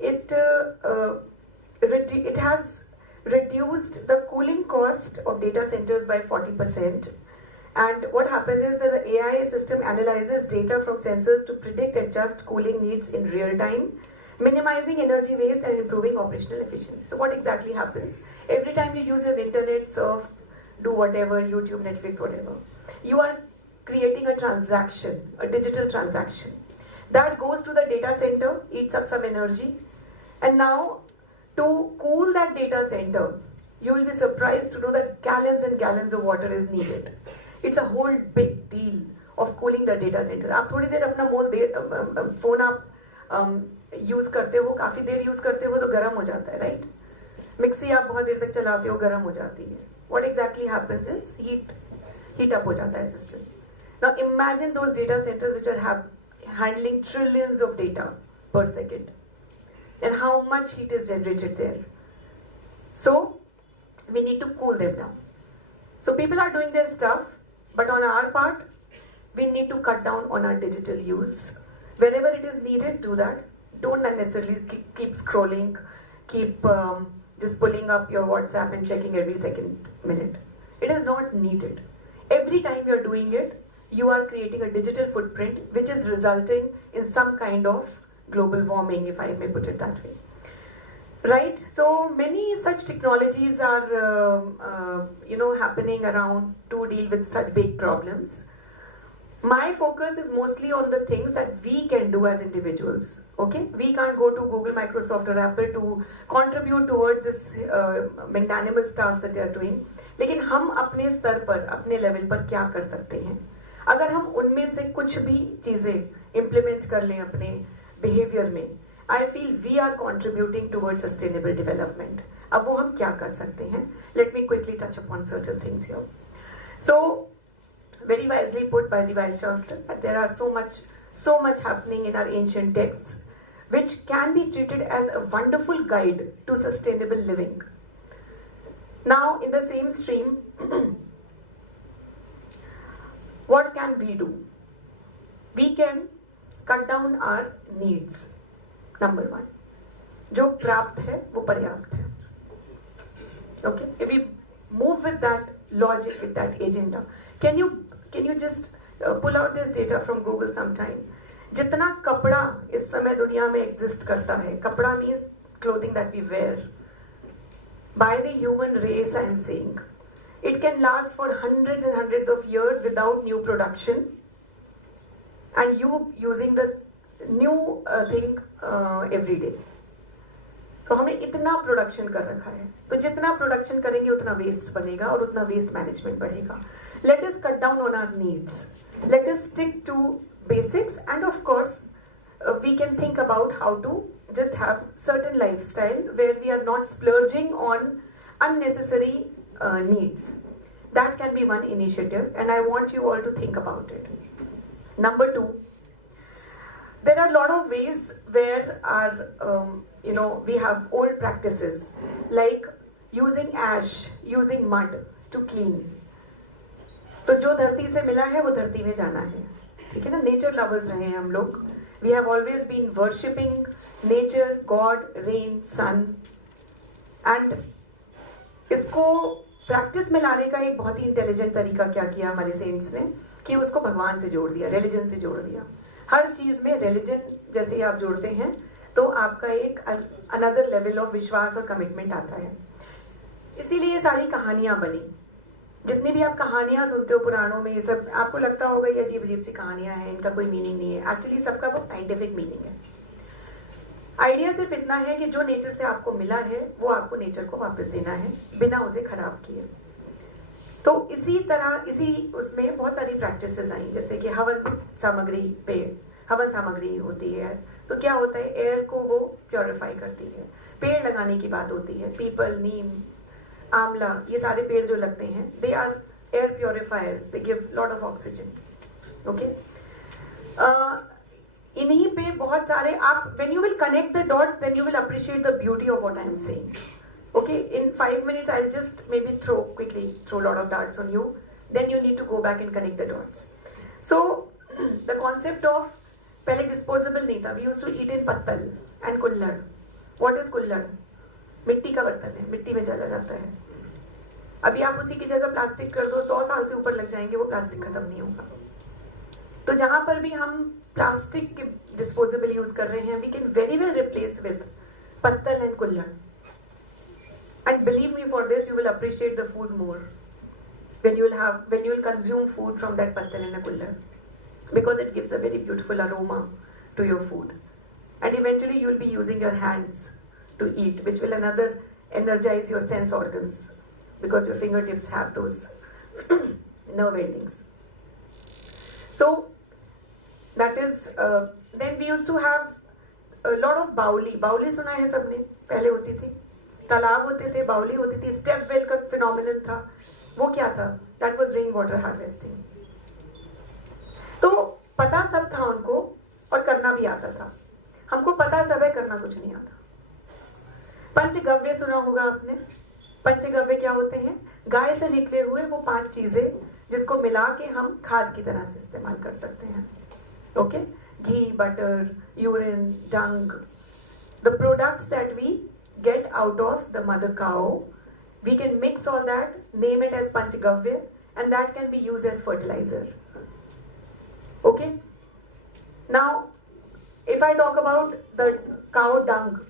it has reduced the cooling cost of data centers by 40%. And what happens is that the AI system analyzes data from sensors to predict and adjust cooling needs in real time, minimizing energy waste and improving operational efficiency. So what exactly happens? Every time you use your internet, surf, do whatever, YouTube, Netflix, whatever, you are creating a transaction, a digital transaction. That goes to the data center, eats up some energy, and now to cool that data center, you will be surprised to know that gallons and gallons of water is needed. It's a whole big deal of cooling the data center. आप थोड़ी देर अपना phone आप use करते हो, काफी देर use करते हो तो गर्म हो जाता है, right? मिक्सी आप बहुत देर तक चलाते हो, गर्म हो जाती है. What exactly happens is heat up हो जाता है system. Now imagine those data centers which are handling trillions of data per second, and how much heat is generated there. So we need to cool them down. So people are doing their stuff, but on our part, we need to cut down on our digital use. Wherever it is needed, do that. Don't unnecessarily keep scrolling, keep just pulling up your WhatsApp and checking every second minute. It is not needed. Every time you're doing it, you are creating a digital footprint which is resulting in some kind of global warming, if I may put it that way. Right? So many such technologies are, happening around to deal with such big problems. My focus is mostly on the things that we can do as individuals. Okay? We can't go to Google, Microsoft or Apple to contribute towards this magnanimous task that they are doing. लेकिन हम अपने स्तर पर, अपने level पर क्या कर सकते हैं? अगर हम उनमें से कुछ भी चीजें implement कर लें अपने behavior में, I feel we are contributing towards sustainable development. अब वो हम क्या कर सकते हैं? Let me quickly touch upon certain things here. So, very wisely put by the Vice Chancellor that there are so much happening in our ancient texts which can be treated as a wonderful guide to sustainable living. Now, in the same stream, what can we do? We can cut down our needs. Number one, जो प्राप्त है वो पर्याप्त है. Okay, if we move with that logic, with that agenda, can you just pull out this data from Google sometime? जितना कपड़ा इस समय दुनिया में exist करता है, कपड़ा means clothing that we wear. By the human race, I am saying, it can last for hundreds and hundreds of years without new production, and you using this new thing every day. तो हमने इतना production कर रखा है, तो जितना production करेंगे उतना वेस्ट बनेगा और उतना वेस्ट मैनेजमेंट बढ़ेगा. Let us cut down on our needs. Let us stick to basics, and of course we can think about how to just have certain lifestyle where we are not splurging on unnecessary needs. That can be one initiative, and I want you all to think about it. Number two, There are a lot of ways where our, we have old practices like using ash, using mud to clean. तो जो धरती से मिला है वो धरती में जाना है, ठीक है ना? नेचर लवर्स रहे हैं हम लोग. We have always been worshipping nature, God, rain, sun, and इसको प्रैक्टिस में लाने का एक बहुत ही इंटेलिजेंट तरीका क्या किया हमारे सेंट्स ने कि उसको भगवान से जोड़ दिया, रिलीजन से जोड़ दिया. हर चीज में रिलीजन जैसे ही आप जोड़ते हैं तो आपका एक अनदर लेवल ऑफ विश्वास और कमिटमेंट आता है. इसीलिए ये सारी कहानियां बनी. जितनी भी आप कहानियां सुनते हो पुराणों में, ये सब आपको लगता होगा ये अजीब अजीब सी कहानियां हैं, इनका कोई मीनिंग नहीं है. एक्चुअली सबका बहुत साइंटिफिक मीनिंग है. आइडिया सिर्फ इतना है कि जो नेचर से आपको मिला है वो आपको नेचर को वापस देना है बिना उसे खराब किए. तो इसी तरह इसी उसमें बहुत सारी प्रैक्टिसेस आई, जैसे कि हवन सामग्री होती है. तो क्या होता है, एयर को वो प्योरीफाई करती है. पेड़ लगाने की बात होती है, पीपल, नीम, आंवला, ये सारे पेड़ जो लगते हैं, they are air purifiers, they give lot of oxygen. Okay, इन्हीं पे बहुत सारे आप, when you will connect the dots, then you will appreciate the beauty of what I am saying. Okay, in 5 minutes I'll just maybe quickly throw a lot of darts on you, then you need to go back and connect the dots. So the concept of पहले disposable नहीं था. We used to eat in पत्तल and कुल्हड़. What is कुल्हड़? मिट्टी का बर्तन है, मिट्टी में चला जाता है. अभी आप उसी की जगह प्लास्टिक कर दो, 100 साल से ऊपर लग जाएंगे, वो प्लास्टिक खत्म नहीं होगा. तो जहां पर भी हम प्लास्टिक के डिस्पोजेबल यूज कर रहे हैं, we can very well replace with pattal and kulhad. And believe me, for this you will appreciate the food more when you will consume food from that pattal and a kullad, because it gives a very beautiful aroma to your food. And eventually you will be using your hands to eat, which will another energize your sense organs, because your fingertips have those nerve endings. So that is then we used to have a lot of बावली सुना है सबने? पहले होती थी, तालाब होते थे, बावली होती थी. स्टेप वेल का फिनोमिनन था. वो क्या था? That was rain water harvesting. तो पता सब था उनको और करना भी आता था. हमको पता सब है, करना कुछ नहीं आता. पंचगव्य सुना होगा आपने. पंचगव्य क्या होते हैं? गाय से निकले हुए वो 5 चीजें जिसको मिला के हम खाद की तरह से इस्तेमाल कर सकते हैं. Okay, ghee, butter, urine, dung, the products that we get out of the mother cow, we can mix all that, name it as panchgavya, and that can be used as fertilizer. Okay, now if I talk about the cow dung,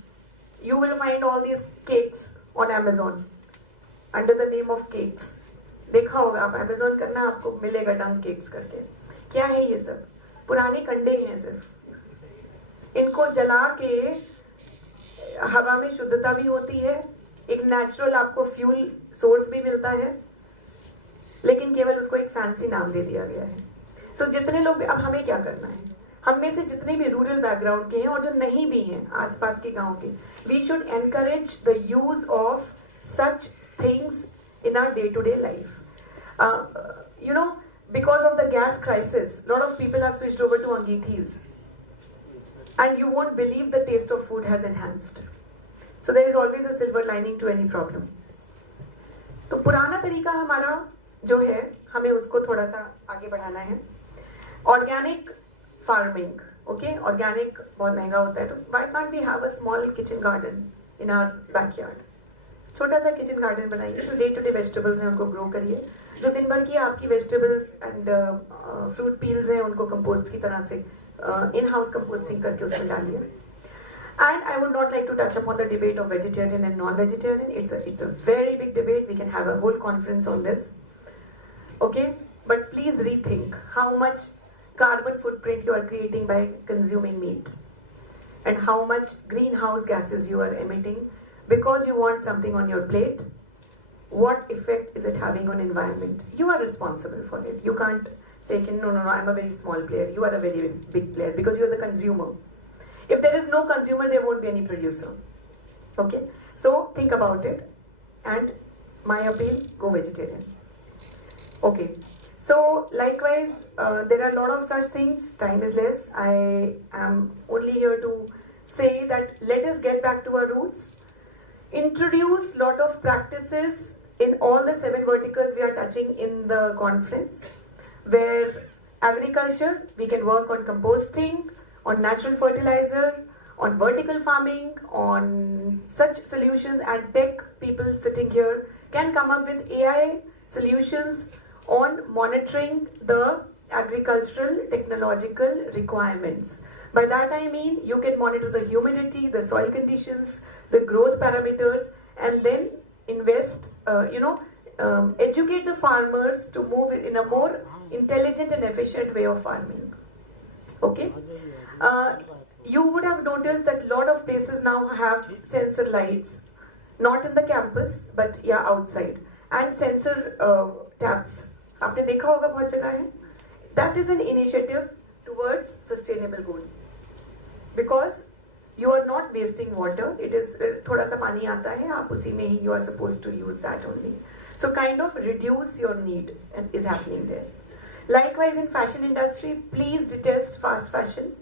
you will find all these cakes on Amazon under the name of cakes. देखा होगा आप, Amazon करना आपको मिलेगा dung cakes करके. क्या है ये सब? पुराने कंडे हैं सिर्फ. इनको जला के हवा में शुद्धता भी होती है, एक नेचुरल आपको फ्यूल सोर्स भी मिलता है, लेकिन केवल उसको एक फैंसी नाम दे दिया गया है. सो जितने लोग, अब हमें क्या करना है, हम में से जितने भी रूरल बैकग्राउंड के हैं और जो नहीं भी हैं आसपास के गांव के, we should encourage the use of such things in our day to day life. You know, because of the gas crisis, lot of people have switched over to अंगीठीज. And you won't believe the taste of food has enhanced. So there is always a silver lining to any problem. तो पुराना तरीका हमारा जो है, हमें उसको थोड़ा सा आगे बढ़ाना है. Organic farming. ओके, ऑर्गेनिक बहुत महंगा होता है, तो why can't we have a small kitchen garden in our backyard? छोटा सा किचन गार्डन बनाइए, जो डे टू डे वेजिटेबल्स हैं उनको ग्रो करिए, जो दिन भर की आपकी वेजिटेबल एंड फ्रूट पील्स हैं उनको कंपोस्ट की तरह से in-house composting करके उसमें डालिए. And I would not like to touch upon the debate of vegetarian and non-vegetarian. It's a very big debate. We can have a whole conference on this. Okay, but please rethink how much carbon footprint you are creating by consuming meat, and how much greenhouse gases you are emitting because you want something on your plate. What effect is it having on environment? You are responsible for it. You can't say, no, I'm a very small player. You are a very big player because you're the consumer. If there is no consumer, there won't be any producer. Okay, so think about it. And my appeal, go vegetarian. Okay, So likewise, there are a lot of such things. Time is less. I am only here to say that let us get back to our roots. Introduce lot of practices in all the 7 verticals we are touching in the conference, where agriculture, we can work on composting, on natural fertilizer, on vertical farming, on such solutions, and tech people sitting here can come up with AI solutions on monitoring the agricultural technological requirements. By that I mean you can monitor the humidity, the soil conditions, the growth parameters, and then invest, educate the farmers to move in a more intelligent and efficient way of farming. Okay? You would have noticed that a lot of places now have sensor lights, not in the campus, but yeah, outside, and sensor taps. आपने देखा होगा बहुत जगह है. That is an initiative towards sustainable goal, because you are not wasting water. It is थोड़ा सा पानी आता है, आप उसी में ही you are supposed to use that only. So kind of reduce your need is happening there. Likewise in fashion industry, please detest fast fashion.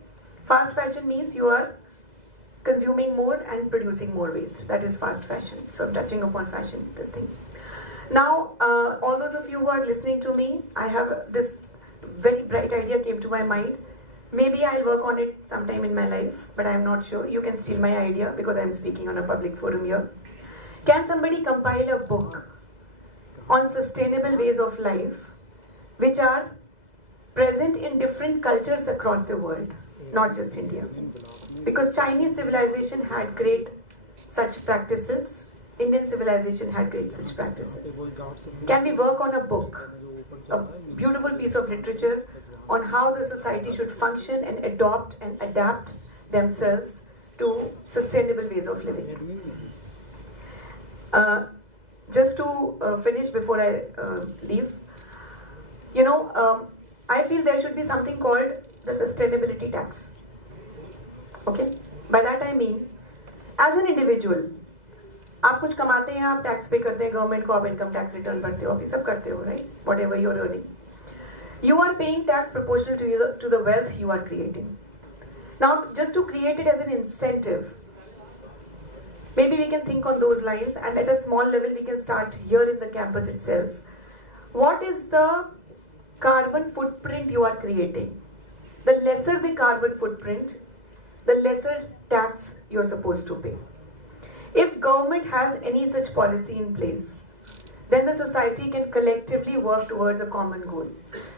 Fast fashion means you are consuming more and producing more waste. That is fast fashion. So I'm touching upon fashion, this thing. Now, all those of you who are listening to me, I have this very bright idea came to my mind. Maybe I'll work on it sometime in my life, but I'm not sure. You can steal my idea because I'm speaking on a public forum here. Can somebody compile a book on sustainable ways of life which are present in different cultures across the world, not just India? Because Chinese civilization had great such practices, Indian civilization had great such practices. Can we work on a book, a beautiful piece of literature on how the society should function and adopt and adapt themselves to sustainable ways of living? Just to finish before I leave, I feel there should be something called the sustainability tax. Okay? By that I mean, as an individual, आप कुछ कमाते हैं, आप tax पे करते हैं government को, आप इनकम टैक्स रिटर्न भरते हो, आप ये सब करते हो, right? Whatever you are earning, you are paying tax proportional to the wealth you are creating. Now, just to create it as an incentive, maybe we can think on those lines, and at a small level we can start here in the campus itself. What is the carbon footprint you are creating? The lesser the carbon footprint, the lesser tax you're supposed to pay. If government has any such policy in place, then the society can collectively work towards a common goal.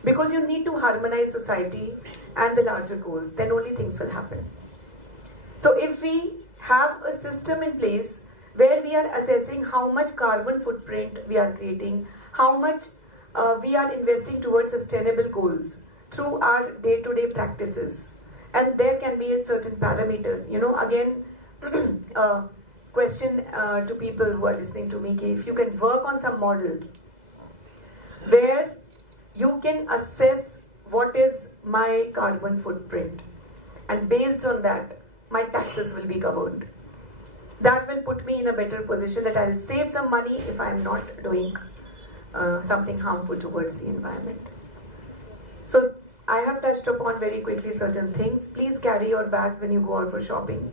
Because you need to harmonize society and the larger goals, then only things will happen. So if we have a system in place where we are assessing how much carbon footprint we are creating, how much we are investing towards sustainable goals through our day-to-day practices, and there can be a certain parameter, again, question to people who are listening to me, if you can work on some model where you can assess what is my carbon footprint, and based on that my taxes will be covered. That will put me in a better position that I'll save some money if I'm not doing something harmful towards the environment. So I have touched upon very quickly certain things. Please carry your bags when you go out for shopping.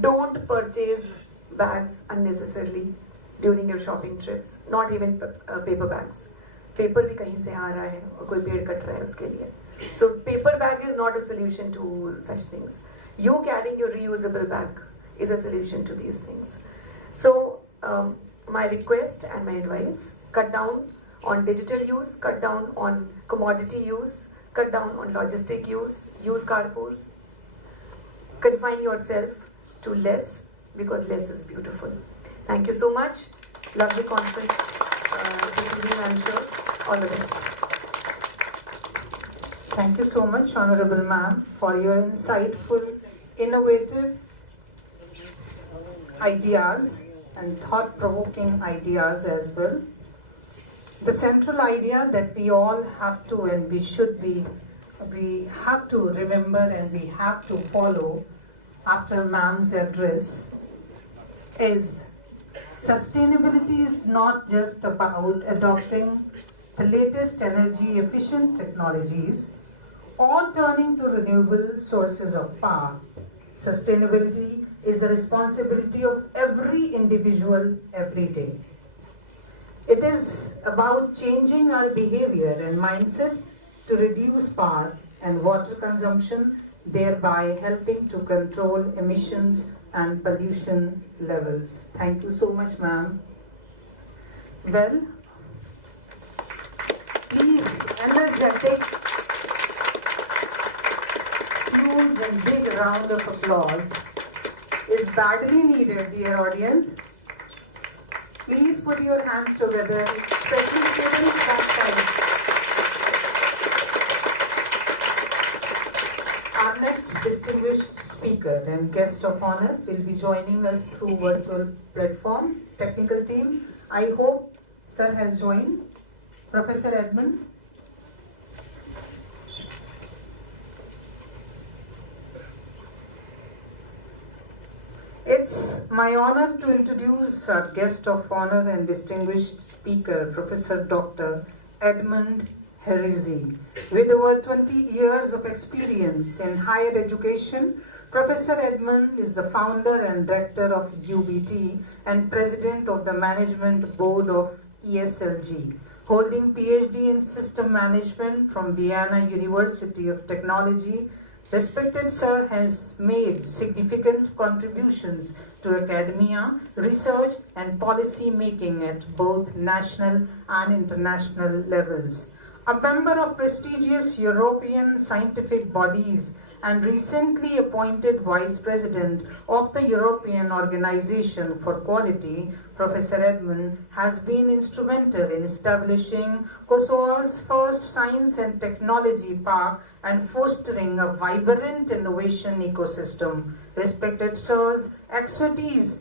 Don't purchase bags unnecessarily during your shopping trips, not even paper bags. Paper भी कहीं से आ रहा है और कोई पेड़ cut रहा है उसके लिए. So paper bag is not a solution to such things. You carrying your reusable bag is a solution to these things. So my request and my advice, cut down on digital use, cut down on commodity use, cut down on logistic use, use carpools, confine yourself to less, because less is beautiful. Thank you so much. Lovely conference this evening, I'm sure. All the best. Thank you so much, Honorable Ma'am, for your insightful, innovative ideas and thought-provoking ideas as well. The central idea that we all have to and we have to remember and we have to follow after Ma'am's address is sustainability is not just about adopting the latest energy efficient technologies, or turning to renewable sources of power. Sustainability is the responsibility of every individual every day. It is about changing our behavior and mindset to reduce power and water consumption, thereby helping to control emissions and pollution levels. Thank you so much, ma'am. Well, please, energetic, huge and big round of applause is badly needed, dear audience. Please put your hands together, especially students backside. Our next distinguished speaker and guest of honor will be joining us through virtual platform. Technical team, I hope sir has joined. Professor Edmund. It's my honor to introduce our guest of honor and distinguished speaker, Professor Dr. Edmund Heresy. With over 20 years of experience in higher education, Professor Edmund is the founder and director of UBT and president of the management board of ESLG, holding PhD in system management from Vienna University of Technology. Respected sir has made significant contributions to academia, research and policy making at both national and international levels. A member of prestigious European scientific bodies and recently appointed Vice President of the European Organization for Quality, Professor Edmund has been instrumental in establishing Kosovo's first science and technology park and fostering a vibrant innovation ecosystem. Respected sir's expertise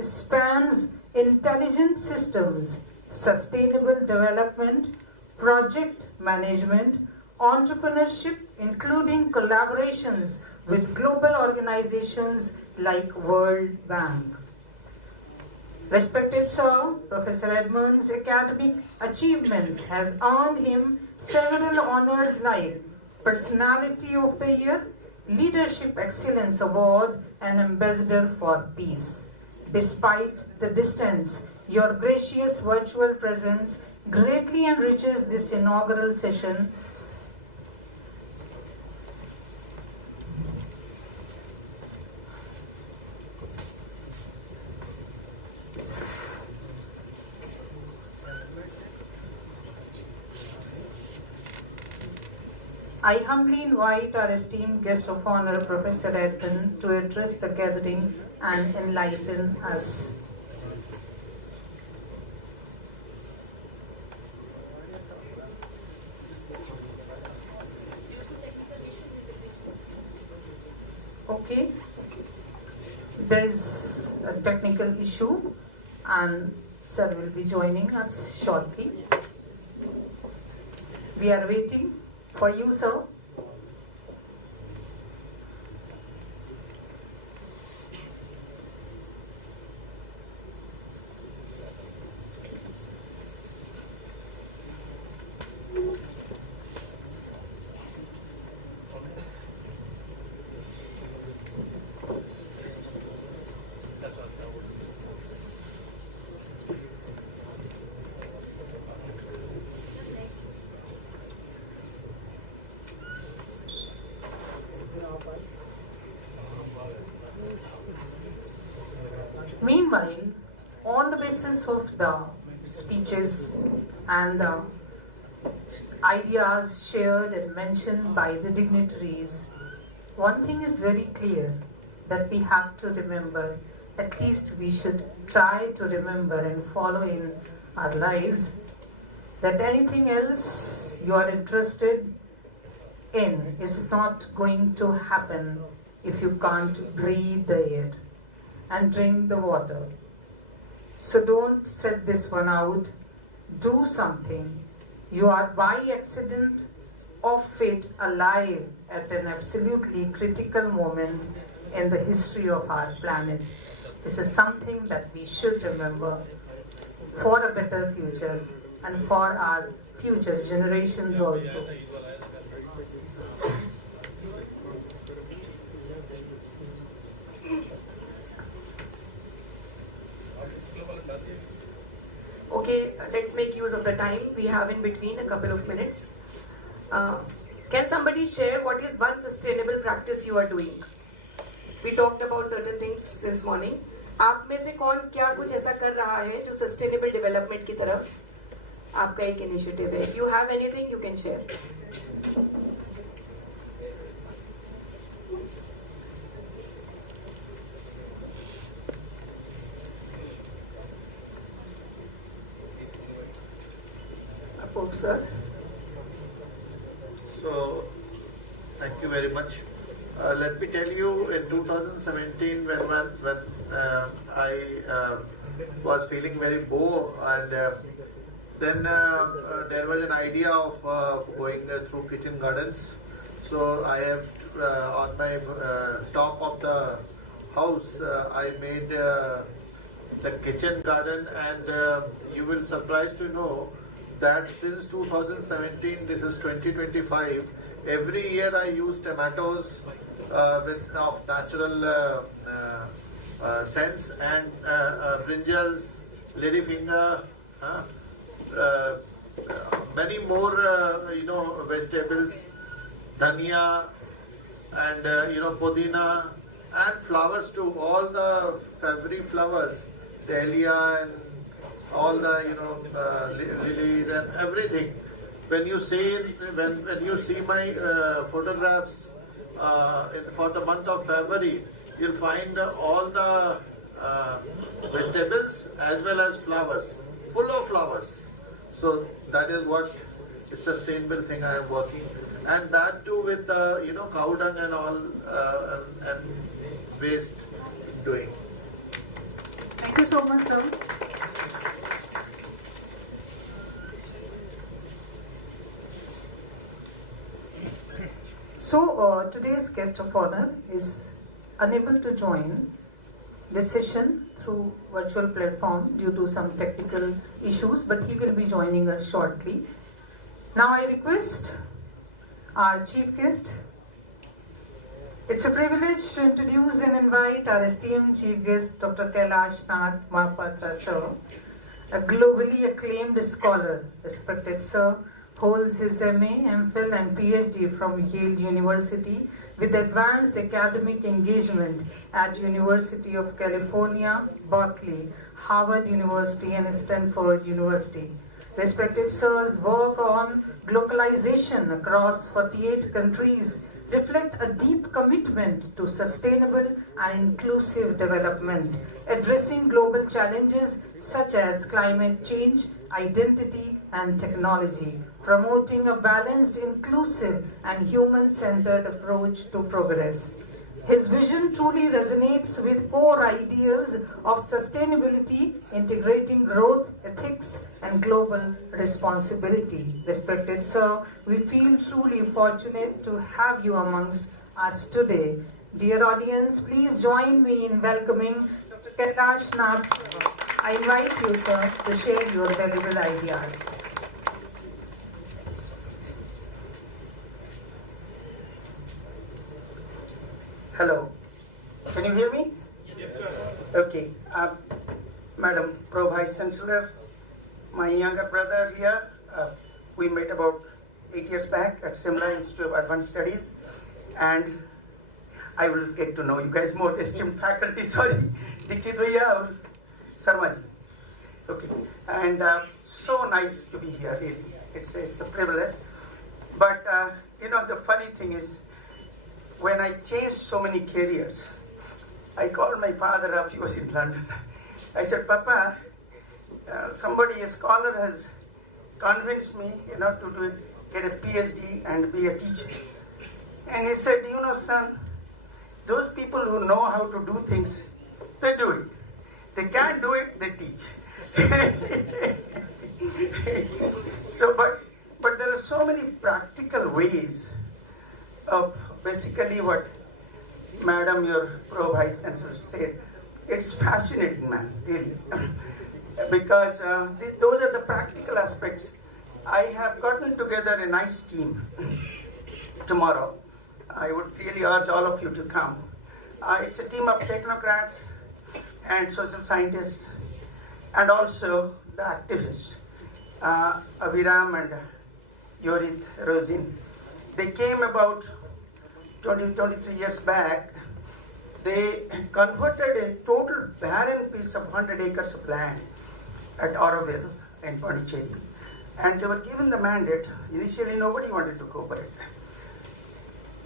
spans intelligent systems, sustainable development, project management, entrepreneurship, including collaborations with global organizations like World Bank. Respected sir, Professor Edmund's academic achievements has earned him several honors like Personality of the Year, Leadership Excellence Award, and Ambassador for Peace. Despite the distance, your gracious virtual presence greatly enriches this inaugural session. I humbly invite our esteemed guest of honor, Professor Edmund, to address the gathering and enlighten us. Okay, there is a technical issue and sir will be joining us shortly. We are waiting for you, sir. Meanwhile, on the basis of the speeches and the ideas shared and mentioned by the dignitaries, one thing is very clear that we have to remember, at least we should try to remember and follow in our lives, that anything else you are interested in is not going to happen if you can't breathe the air and drink the water. So don't set this one out. Do something. You are by accident or fate alive at an absolutely critical moment in the history of our planet. This is something that we should remember for a better future and for our future generations also. Okay, let's make use of the time we have in between, a couple of minutes. Can somebody share what is one sustainable practice you are doing? We talked about certain things this morning. आप में से कौन क्या कुछ ऐसा कर रहा है जो सस्टेनेबल डेवलपमेंट की तरफ आपका एक इनिशिएटिव है? If you have anything, you can share. Apurv sir. So, thank you very much. Let me tell you, in 2017, when I was feeling very bored, and then there was an idea of going through kitchen gardens. So I have on my top of the house, I made the kitchen garden, and you will surprised to know that since 2017, this is 2025, every year I use tomatoes of natural sense, and brinjals, ladyfinger, many more vegetables, dhania, and podina, and flowers too. All the every flowers, dahlia and all the lilies and everything. When you see my photographs for the month of February, you'll find all the vegetables as well as flowers, full of flowers. So that is what the sustainable thing I am working, and that too with cow dung and all and waste doing. Thank you so much, sir. So today's guest of honor is unable to join this session through virtual platform due to some technical issues, but he will be joining us shortly. Now I request our chief guest. It's a privilege to introduce and invite our esteemed chief guest, Dr. Kailash Nath Mahapatra sir, a globally acclaimed scholar. Respected sir holds his MA, MPhil and PhD from Yale University with advanced academic engagement at University of California, Berkeley, Harvard University and Stanford University. Respected sir's work on globalization across 48 countries reflect a deep commitment to sustainable and inclusive development, addressing global challenges such as climate change, identity, and technology, promoting a balanced, inclusive, and human-centered approach to progress. His vision truly resonates with core ideals of sustainability, integrating growth, ethics, and global responsibility. Respected sir, we feel truly fortunate to have you amongst us today. Dear audience, please join me in welcoming Dr. Kailash Nath. I invite you, sir, to share your valuable ideas. Hello. Can you hear me? Yes, sir. Okay. Madam Pro-chancellor, my younger brother here, we met about 8 years back at Simla Institute of Advanced Studies, and I will get to know you guys more. Esteemed faculty, sorry, Dikit Bhaiya or Sarma ji. Okay. And so nice to be here, really. It's a privilege. But, the funny thing is, when I changed so many careers, I called my father up. He was in London. I said, Papa, somebody, a scholar, has convinced me, to get a PhD and be a teacher. And he said, son, those people who know how to do things, they do it. They can't do it, they teach. But there are so many practical ways of basically what Madam, your Pro-Vice Chancellor said. It's fascinating, man, really. because those are the practical aspects. I have gotten together a nice team tomorrow. I would really urge all of you to come. It's a team of technocrats and social scientists and also the activists, Aviram and Yorit Rosin. They came about 23 years back. They converted a total barren piece of 100 acres of land at Auroville in Pondicherry. And they were given the mandate. Initially, nobody wanted to cooperate.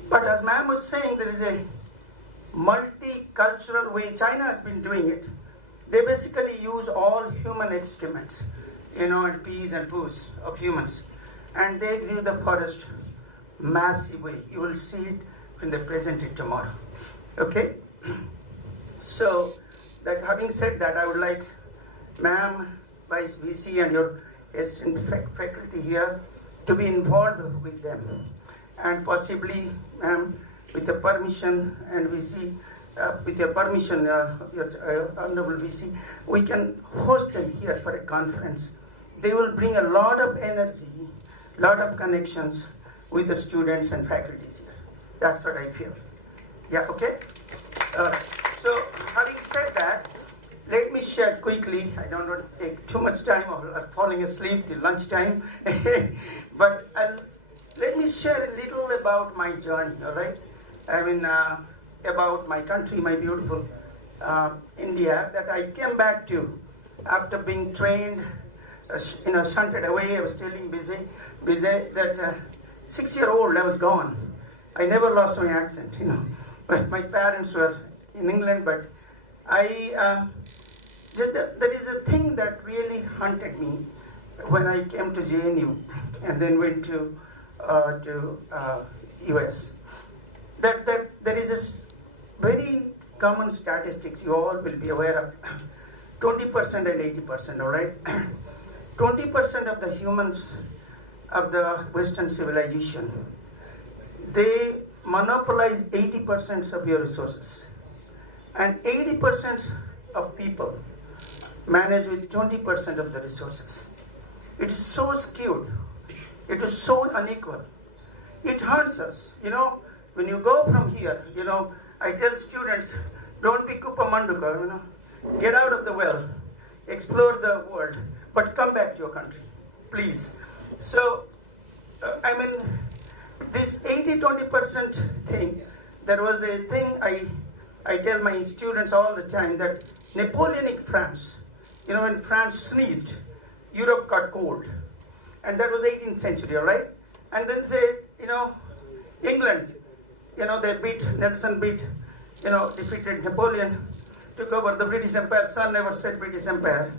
But as ma'am was saying, there is a multicultural way China has been doing it. They basically use all human excrements, and peas and poos of humans. And they grew the forest massive way. You will see it when they present it tomorrow. Okay? So, that having said that, I would like ma'am, Vice VC and your esteemed faculty here to be involved with them. And possibly, ma'am, with the permission and VC, with your permission, your Honorable VC, we can host them here for a conference. They will bring a lot of energy, lot of connections with the students and faculties here. That's what I feel. Yeah, okay? So, having said that, let me share quickly. I don't want to take too much time of falling asleep till lunchtime. But let me share a little about my journey, all right? I mean, about my country, my beautiful India, that I came back to after being trained, shunted away. I was telling busy that 6-year-old I was gone. I never lost my accent, But my parents were in England, but there is a thing that really haunted me when I came to JNU and then went to US. That there is this very common statistics you all will be aware of. 20% and 80%, all right? 20% of the humans of the Western civilization, they monopolize 80% of your resources. And 80% of people manage with 20% of the resources. It is so skewed. It is so unequal. It hurts us. When you go from here, I tell students, don't be Kupa Manduka, get out of the well, explore the world, but come back to your country, please. So, this 80-20% thing, there was a thing I tell my students all the time that Napoleonic France, when France sneezed, Europe got cold. And that was 18th century, all right? And then say, England, Nelson defeated Napoleon, took over the British Empire. Son never said British Empire.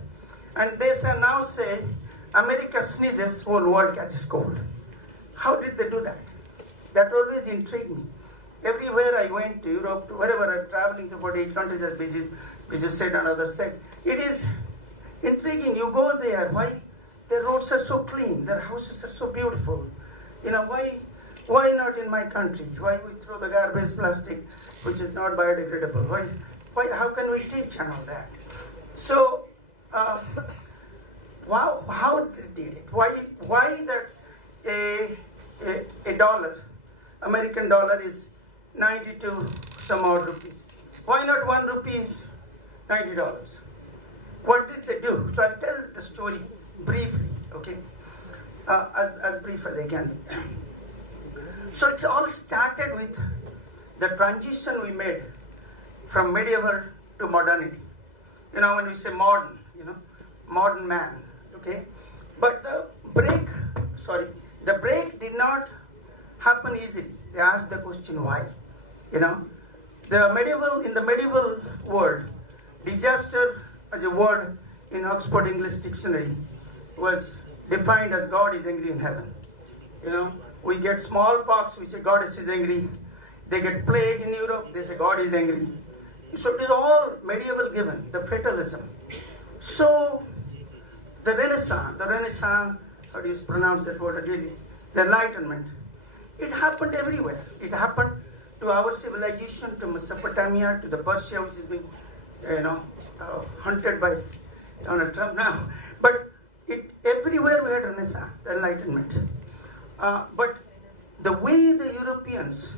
And they now say, America sneezes, whole world catches cold. How did they do that? That always intrigued me. Everywhere I went to Europe, to wherever I'm traveling to 48 countries, as Bijou said and others said, it is intriguing. You go there, why their roads are so clean, their houses are so beautiful. Why not in my country? Why we throw the garbage plastic, which is not biodegradable? How can we teach and all that? So, how they did it? Why that a dollar, American dollar is 92 some odd rupees? Why not 1 rupee is $90? What did they do? So I'll tell the story briefly, okay? As brief as I can. So it's all started with the transition we made from medieval to modernity. When we say modern, modern man, okay? But the break did not happen easily. They asked the question why, in the medieval world, disaster as a word in Oxford English Dictionary was defined as God is angry in heaven. We get smallpox, we say God is angry. They get plague in Europe, they say God is angry. So it is all medieval given, the fatalism. So the Renaissance, how do you pronounce that word really? The Enlightenment. It happened everywhere. It happened to our civilization, to Mesopotamia, to the Persia, which is being, hunted by Donald Trump now. But everywhere we had Renaissance, Enlightenment. But the way the Europeans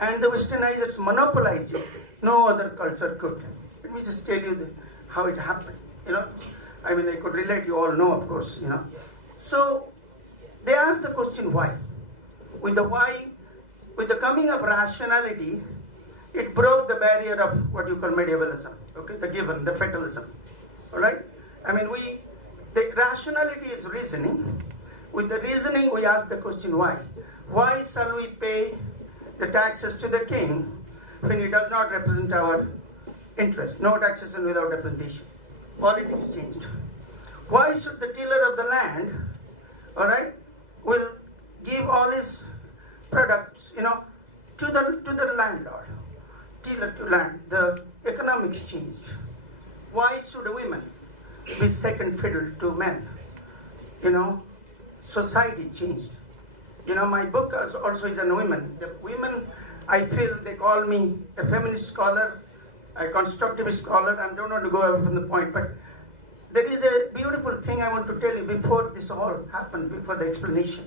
and the Westernizers monopolized it, no other culture could. Let me just tell you how it happened. I mean, I could relate, you all know, of course, So, they asked the question, why? With the coming of rationality, it broke the barrier of what you call medievalism, okay, the given, the fatalism, all right? I mean, the rationality is reasoning. With the reasoning, we ask the question, why? Why shall we pay the taxes to the king when he does not represent our interest? No taxation without representation. Politics changed. Why should the tiller of the land, all right, will give all his products, to the landlord, tiller to land? The economics changed. Why should women be second fiddle to men? Society changed. My book also is on women. The women, I feel they call me a feminist scholar, a constructivist scholar. I don't want to go away from the point, but there is a beautiful thing I want to tell you before this all happens, before the explanation.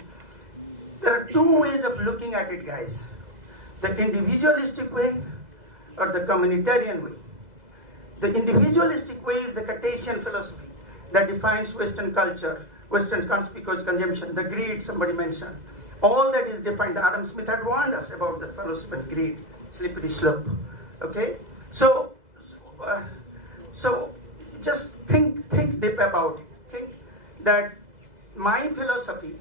There are two ways of looking at it, guys. The individualistic way or the communitarian way. The individualistic way is the Cartesian philosophy that defines Western culture, Western conspicuous consumption, the greed somebody mentioned. All that is defined. Adam Smith had warned us about the philosophy of greed, slippery slope. Okay? So just think deep about it. Think that my philosophy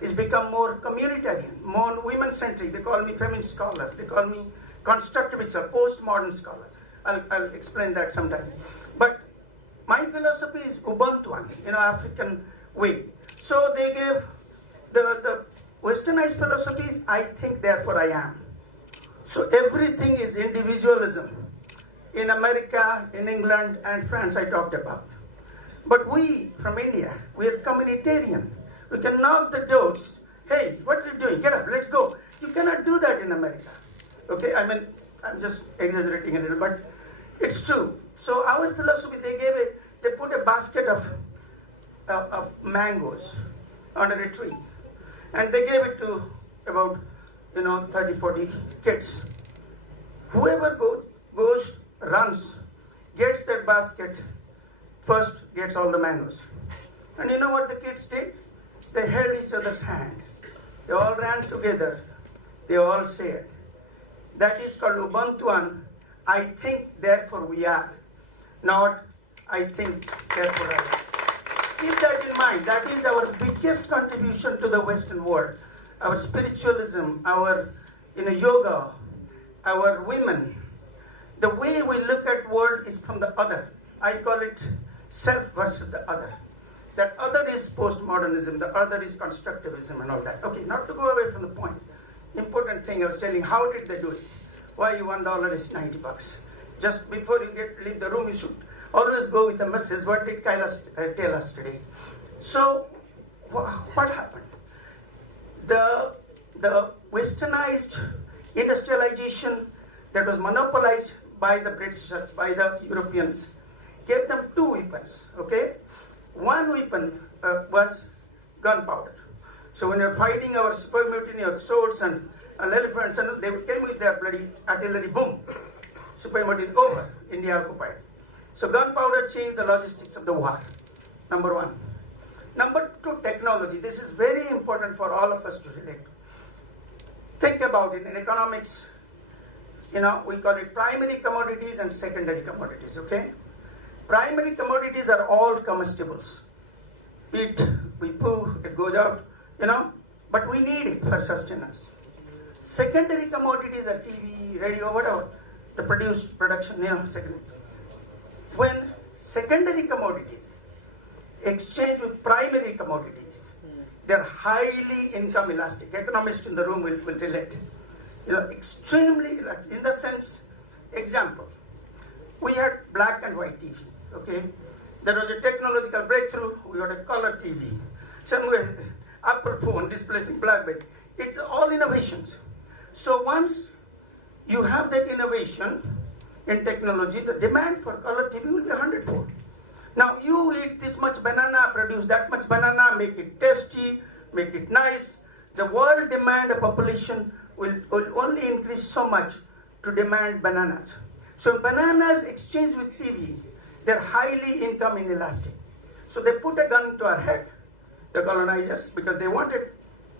is become more communitarian, more women-centric. They call me feminist scholar. They call me constructivist or postmodern scholar. I'll explain that sometime. But my philosophy is Ubuntuan, African way. So they gave the Westernized philosophies, I think, therefore I am. So everything is individualism. In America, in England, and France, I talked about. But we, from India, we are communitarian. We can knock the doors. Hey, what are you doing? Get up, let's go. You cannot do that in America. Okay, I mean, I'm just exaggerating a little, but it's true. So our philosophy, they put a basket of mangoes under a tree. And they gave it to about, 30, 40 kids. Whoever goes, runs, gets that basket, first gets all the mangoes. And you know what the kids did? They held each other's hand. They all ran together. They all said, that is called Ubuntuan. I think, therefore we are. Not, I think, therefore I am. Keep that in mind. That is our biggest contribution to the Western world. Our spiritualism, our yoga, our women. The way we look at world is from the other. I call it self versus the other. That other is postmodernism, the other is constructivism and all that. Okay, not to go away from the point. Important thing I was telling, how did they do it? Why $1 is $90? Just before you leave the room, you should always go with a message. What did Kailash tell us today? So, what happened? The westernized industrialization that was monopolized by the Britishers, by the Europeans, gave them two weapons, okay? One weapon was gunpowder. So when you're fighting our super mutiny of swords and elephants, and they came with their bloody artillery, boom, super mutiny over, India occupied. So gunpowder changed the logistics of the war, number one. Number two, technology. This is very important for all of us to relate. Think about it. In economics, we call it primary commodities and secondary commodities, okay? Primary commodities are all comestibles. Eat, we poo, it goes out, but we need it for sustenance. Secondary commodities are TV, radio, whatever, the production, secondary. When secondary commodities exchange with primary commodities, they're highly income elastic. Economists in the room will relate. Extremely elastic. In the sense, example, we had black and white TV, okay? There was a technological breakthrough, we got a color TV. Somewhere, Apple phone displacing BlackBerry. It's all innovations. So once you have that innovation in technology, the demand for color TV will be 100-fold. Now you eat this much banana, produce that much banana, make it tasty, make it nice. The world demand of population will only increase so much to demand bananas. So bananas exchanged with TV, they're highly income inelastic. So they put a gun to our head, the colonizers, because they wanted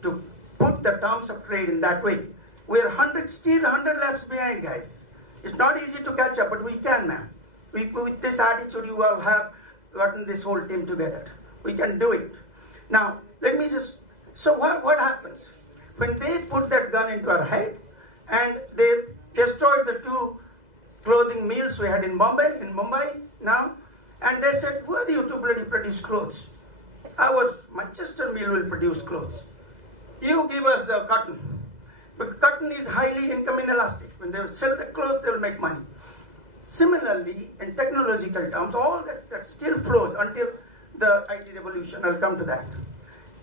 to put the terms of trade in that way. We're still 100 laps behind, guys. It's not easy to catch up, but we can, man. With this attitude, you all have gotten this whole team together. We can do it. Now, let me just, so what happens? When they put that gun into our head, and they destroyed the 2 clothing mills we had in Mumbai now, and they said, who are you to bloody produce clothes? Our Manchester mill will produce clothes. You give us the cotton. But cotton is highly income inelastic. When they sell the clothes, they will make money. Similarly, in technological terms, all that still flows until the IT revolution. I'll come to that.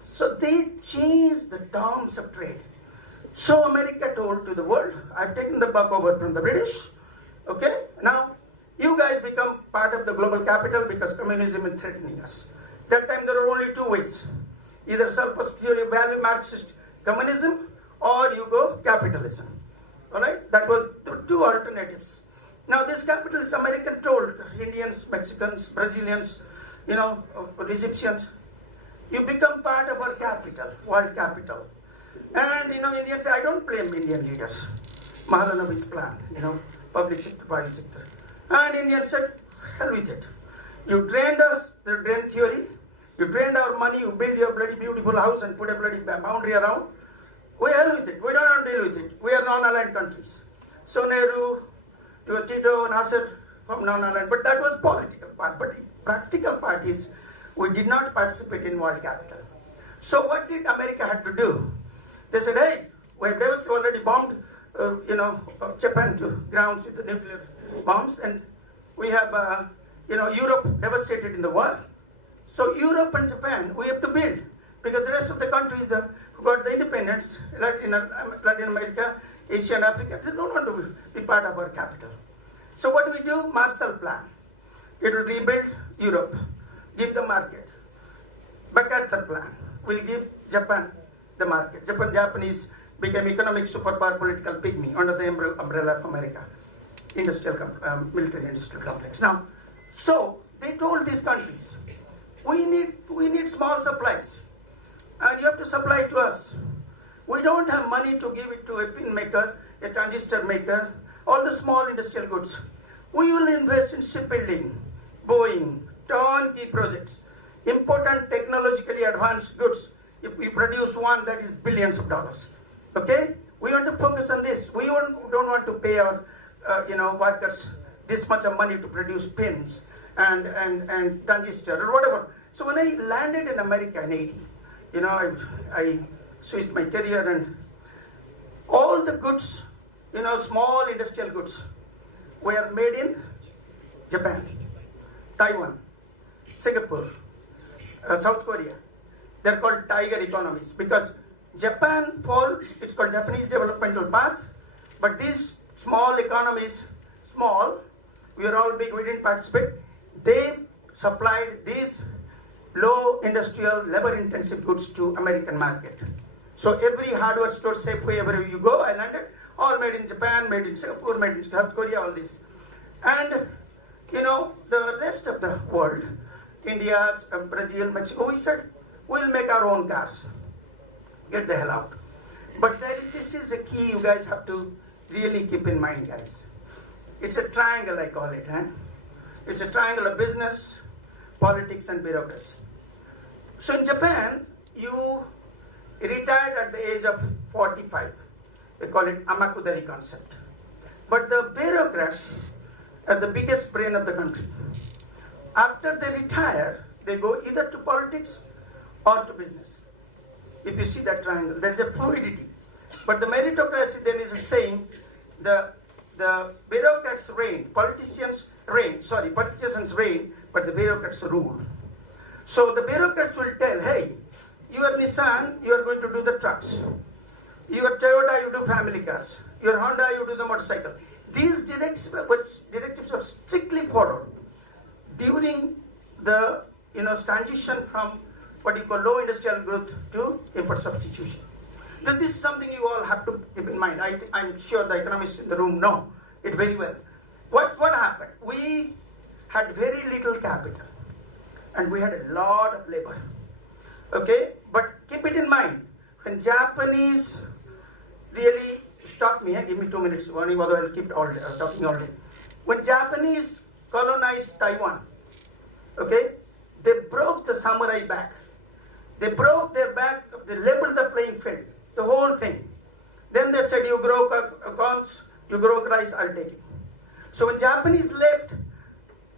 So they changed the terms of trade. So America told to the world, I've taken the buck over from the British. Okay, now you guys become part of the global capital because communism is threatening us. That time there were only 2 ways. Either surplus theory of value Marxist communism, or you go capitalism. All right, that was the 2 alternatives. Now this capitalist American told Indians, Mexicans, Brazilians, Egyptians, you become part of our capital, world capital. And Indians say, I don't blame Indian leaders. Mahalanabi's plan, public sector, private sector. And Indians said, hell with it. You drained us, the drain theory. You drained our money, you build your bloody beautiful house and put a bloody boundary around. We hell with it. We don't want to deal with it. We are non-aligned countries. So Nehru, Tito, Nasser from non-aligned. But that was political part. But the practical part is we did not participate in world capital. So what did America have to do? They said, hey, we have already bombed, Japan to ground with the nuclear bombs, and we have, Europe devastated in the war. So Europe and Japan, we have to build, because the rest of the countries who got the independence, Latin America, Asia and Africa, they don't want to be part of our capital. So what do we do? Marshall Plan. It will rebuild Europe, give the market. MacArthur Plan will give Japan the market. Japanese became economic superpower, political pygmy under the umbrella of America, military industrial complex. Now, so they told these countries, we need small supplies, and you have to supply to us. We don't have money to give it to a pin maker, a transistor maker, all the small industrial goods. We will invest in shipbuilding, Boeing, turnkey projects, important technologically advanced goods. If we produce one, that is billions of dollars. Okay? We want to focus on this. We don't want to pay our workers this much of money to produce pins and transistor or whatever. So when I landed in America in 80, I switched my career, and all the goods, small industrial goods, were made in Japan, Taiwan, Singapore, South Korea. They're called tiger economies because Japan it's called Japanese developmental path, but these small economies, we are all big, we didn't participate. They supplied these low industrial, labor-intensive goods to American market. So every hardware store, Safeway, wherever you go, I landed, all made in Japan, made in Singapore, made in South Korea, all this. And, the rest of the world, India, Brazil, Mexico, we said, we'll make our own cars. Get the hell out. But this is a key you guys have to really keep in mind, guys. It's a triangle, I call it. It's a triangle of business, politics, and bureaucracy. So in Japan, you retired at the age of 45. They call it Amakudari concept. But the bureaucrats are the biggest brain of the country. After they retire, they go either to politics or to business. If you see that triangle, there is a fluidity. But the meritocracy then is a saying, the bureaucrats reign, politicians reign, but the bureaucrats rule. So the bureaucrats will tell, hey, you are Nissan, you are going to do the trucks. You are Toyota, you do family cars. You are Honda, you do the motorcycle. These directives are strictly followed. During the transition from what you call low industrial growth to import substitution. So this is something you all have to keep in mind. I'm sure the economists in the room know it very well. What happened? We had very little capital and we had a lot of labor. Okay, but keep it in mind, when Japanese really stop me, give me 2 minutes warning, otherwise I'll keep talking all day. When Japanese colonized Taiwan, okay, they broke the samurai back. They broke their back, they leveled the playing field, the whole thing. Then they said, you grow corns, you grow rice, I'll take it. So when Japanese left,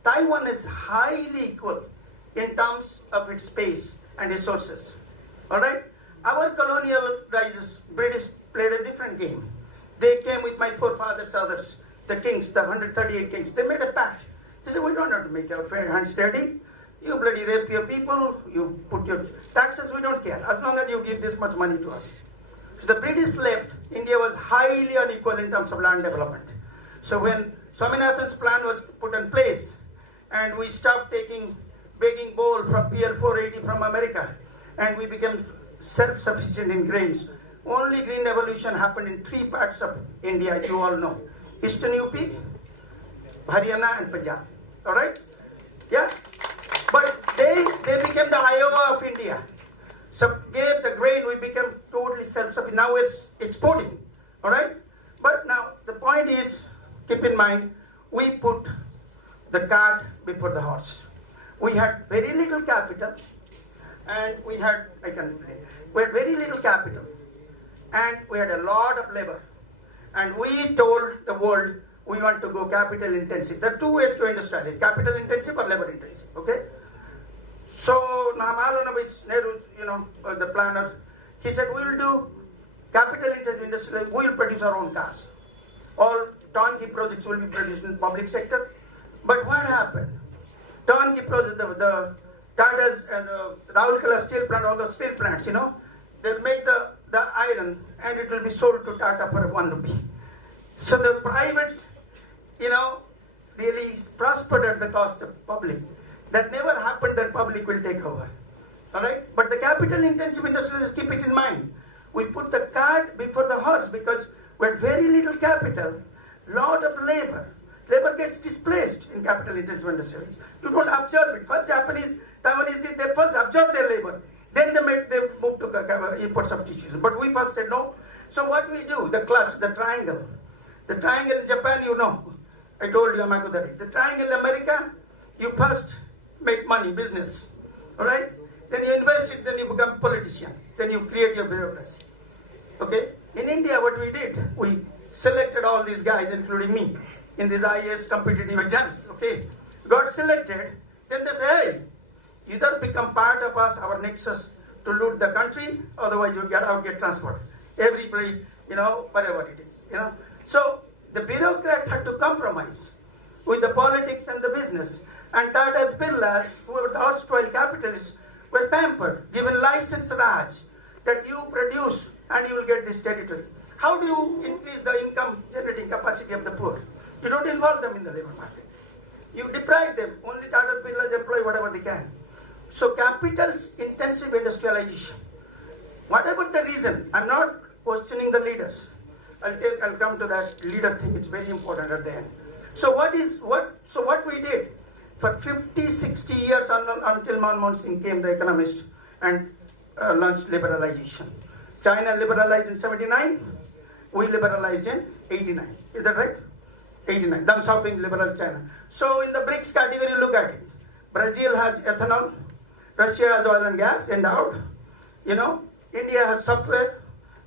Taiwan is highly equal in terms of its space and resources. All right? Our colonial rises, British played a different game. They came with my forefathers, others, the kings, the 138 kings. They made a pact. They said, we don't have to make our fair hands steady. You bloody rape your people, you put your taxes, we don't care, as long as you give this much money to us. So the British left, India was highly unequal in terms of land development. So when Swaminathan's plan was put in place, and we stopped taking begging bowl from PL 480 from America, and we became self-sufficient in grains. Only green revolution happened in 3 parts of India, you all know. Eastern UP, Haryana and Punjab. Alright? Yeah? But they became the Iowa of India. So gave the grain, we became totally self-sufficient. Now we're exporting. Alright? But now the point is, keep in mind, we put the cart before the horse. We had very little capital, and we had very little capital, and we had a lot of labor. And we told the world we want to go capital intensive. There are 2 ways to industrialize, capital intensive or labor intensive, okay? So Nahamalanabis Nehru, the planner, he said we will do capital intensive industrial, we will produce our own cars. All turnkey projects will be produced in the public sector. But what happened? Turnkey projects, the Tatas and Raulkela steel plant, all the steel plants, they'll make the iron and it will be sold to Tata for 1 rupee. So the private, really prospered at the cost of public. That never happened that public will take over. Alright? But the capital intensive industrialists, keep it in mind. We put the cart before the horse because we had very little capital, lot of labor. Labor gets displaced in capital intensive industrialists. You don't absorb it. First Japanese, Taiwanese did, they first absorbed their labor. Then they moved to import substitution. But we first said no. So what we do, the clutch, the triangle. The triangle in Japan, I told you, Amagodari. The triangle in America, you first make money, business. Alright? Then you invest it, then you become politician. Then you create your bureaucracy. Okay? In India, what we did, we selected all these guys, including me, in these IAS competitive exams. Okay? Got selected, then they say, hey, either become part of us, our nexus, to loot the country, otherwise you get transferred. Everybody, whatever it is. So the bureaucrats had to compromise with the politics and the business. And Tata's Birlas, who were the erstwhile capitalists, were pampered, given license Raj, that you produce and you will get this territory. How do you increase the income generating capacity of the poor? You don't involve them in the labor market. You deprive them. Only Tata's Birlas employ whatever they can. So capital's intensive industrialization. Whatever the reason, I'm not questioning the leaders. I'll come to that leader thing. It's very important at the end. So what we did for 50, 60 years until Manmohan Singh came, the economist, and launched liberalization. China liberalized in 79. We liberalized in 89. Is that right? 89. Deng Xiaoping liberalized China. So in the BRICS category, look at it. Brazil has ethanol. Russia has oil and gas endowed. India has software.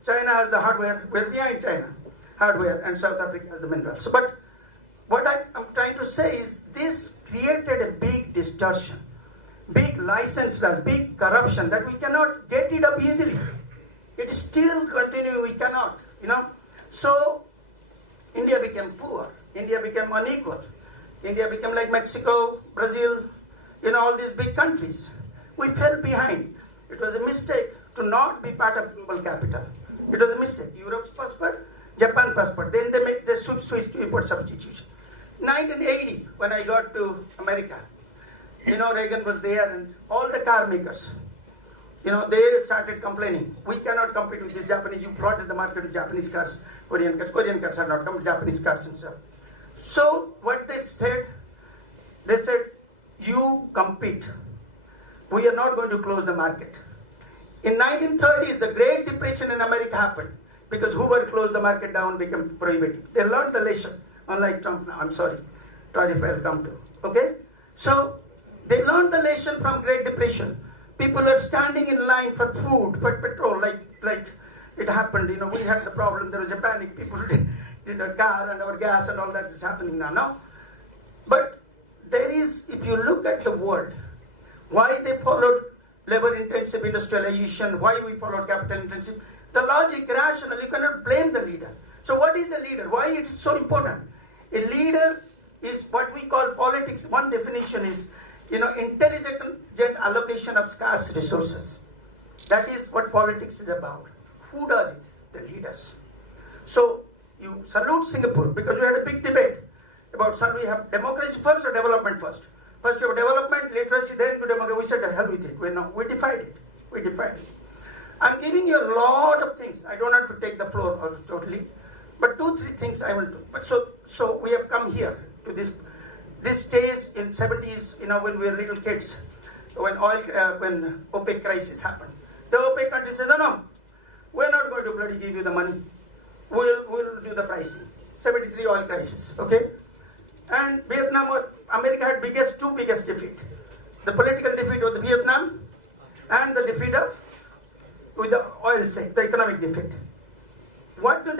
China has the hardware. We're behind China. Hardware. And South Africa has the minerals. But what I'm trying to say is this created a big distortion. Big license laws, big corruption that we cannot get it up easily. It is still continuing. We cannot. So India became poor. India became unequal. India became like Mexico, Brazil, all these big countries. We fell behind. It was a mistake to not be part of global capital. It was a mistake. Europe prospered, Japan prospered. Then they switched to import substitution. 1980, when I got to America, Reagan was there, and all the car makers, they started complaining. We cannot compete with these Japanese. You flooded the market with Japanese cars, Korean cars. Korean cars are not coming, Japanese cars and stuff. So what they said, you compete. We are not going to close the market. In 1930s, the Great Depression in America happened because Hoover closed the market down, became prohibitive. They learned the lesson, unlike Trump now. I'm sorry, if I'll come to. Okay? So they learned the lesson from Great Depression. People were standing in line for food, for petrol, like it happened. We had the problem. There was a panic. People did a car and our gas and all that is happening now. No? But there is, if you look at the world, why they followed labor-intensive industrialization, why we followed capital-intensive, the logic, rational, you cannot blame the leader. So what is a leader? Why it is so important? A leader is what we call politics. One definition is, intelligent allocation of scarce resources. That is what politics is about. Who does it? The leaders. So you salute Singapore because we had a big debate about shall we have democracy first or development first? First you have development, literacy, then to democracy. We said the hell with it. We defied it. We defied it. I'm giving you a lot of things. I don't have to take the floor totally, but 2-3 things I want to. But so we have come here to this stage in 70s. When we were little kids, when OPEC crisis happened, the OPEC countries said, no, we're not going to bloody give you the money. We'll do the pricing. 73 oil crisis. Okay. And Vietnam, America had two biggest defeat. The political defeat of the Vietnam and the defeat with the oil sake, the economic defeat. What do?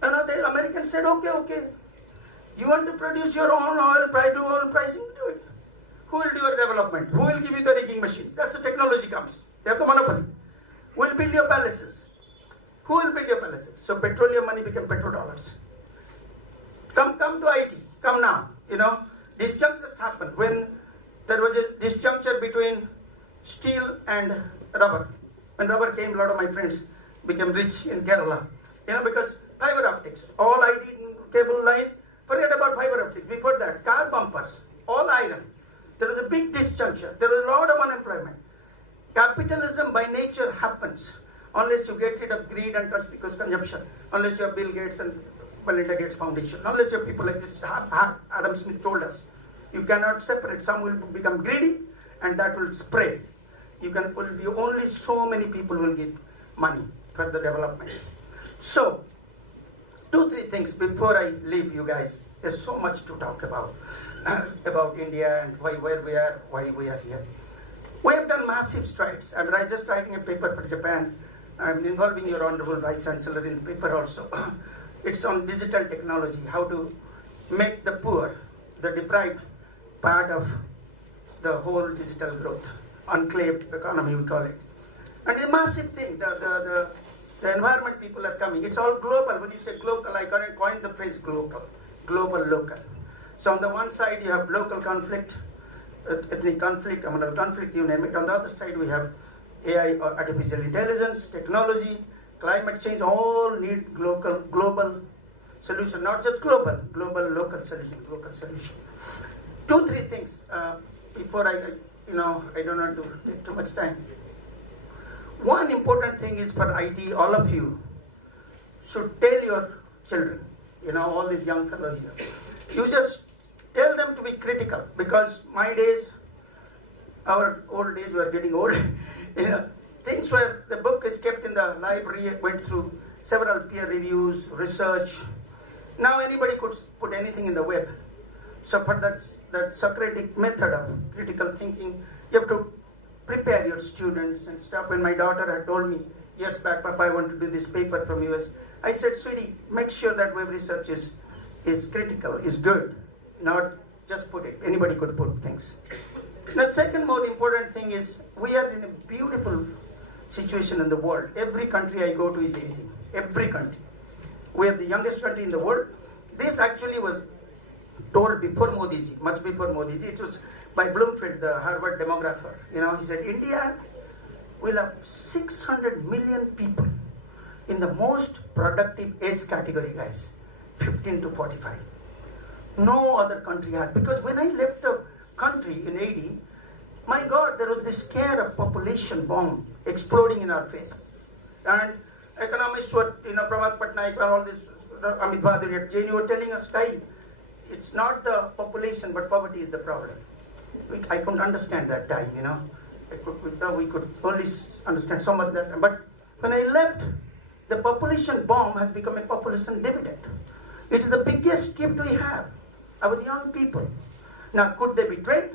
The Americans said, okay. You want to produce your own oil, do oil pricing, do it. Who will do your development? Who will give you the rigging machines? That's the technology comes. They have the monopoly. Who will build your palaces? Who will build your palaces? So petroleum money became petrodollars. Come to IT. Come now. Disjunctures happened when there was a disjuncture between steel and rubber. When rubber came, a lot of my friends became rich in Kerala. Because fiber optics, all IT cable line, forget about fiber optics. Before that, car bumpers, all iron. There was a big disjuncture. There was a lot of unemployment. Capitalism by nature happens unless you get rid of greed and conspicuous consumption, unless you have Bill Gates and Melinda Gates Foundation, unless you have people like this. Adam Smith told us, you cannot separate. Some will become greedy and that will spread. Will be only so many people will give money for the development. So, 2-3 things before I leave you guys. There's so much to talk about India and why we are here. We have done massive strides. I'm just writing a paper for Japan. I'm involving your Honorable Vice Chancellor in the paper also. It's on digital technology, how to make the poor, the deprived part of the whole digital growth, enclave economy we call it. And it's a massive thing. The environment people are coming. It's all global. When you say global, I coined the phrase global, local. So on the one side you have local conflict, ethnic conflict, communal conflict, you name it. On the other side we have AI, or artificial intelligence, technology, climate change, all need global solution, not just global, local solution. 2-3 things before I don't want to take too much time. One important thing is for IT, all of you should tell your children, all these young fellows here, you just tell them to be critical, because my days, our old days were getting old. Things where the book is kept in the library, went through several peer reviews, research. Now anybody could put anything in the web. So for that Socratic method of critical thinking, you have to prepare your students and stuff. When my daughter had told me years back, Papa, I want to do this paper from US, I said, sweetie, make sure that web research is critical, is good, not just put it. Anybody could put things. The second more important thing is we are in a beautiful situation in the world. Every country I go to is aging. Every country. We are the youngest country in the world. This actually was told before Modiji, much before Modiji. It was by Bloomfield, the Harvard demographer. He said, India will have 600 million people in the most productive age category, guys, 15 to 45. No other country has. Because when I left the country in 80, my God, there was this scare of population bomb exploding in our face. And economists were, Pramod Patnaik and all this, Amit Bhadur, Jane, were telling us, guys, it's not the population, but poverty is the problem. I couldn't understand that time, we could only understand so much that time. But when I left, the population bomb has become a population dividend. It's the biggest gift we have, our young people. Now, could they be trained?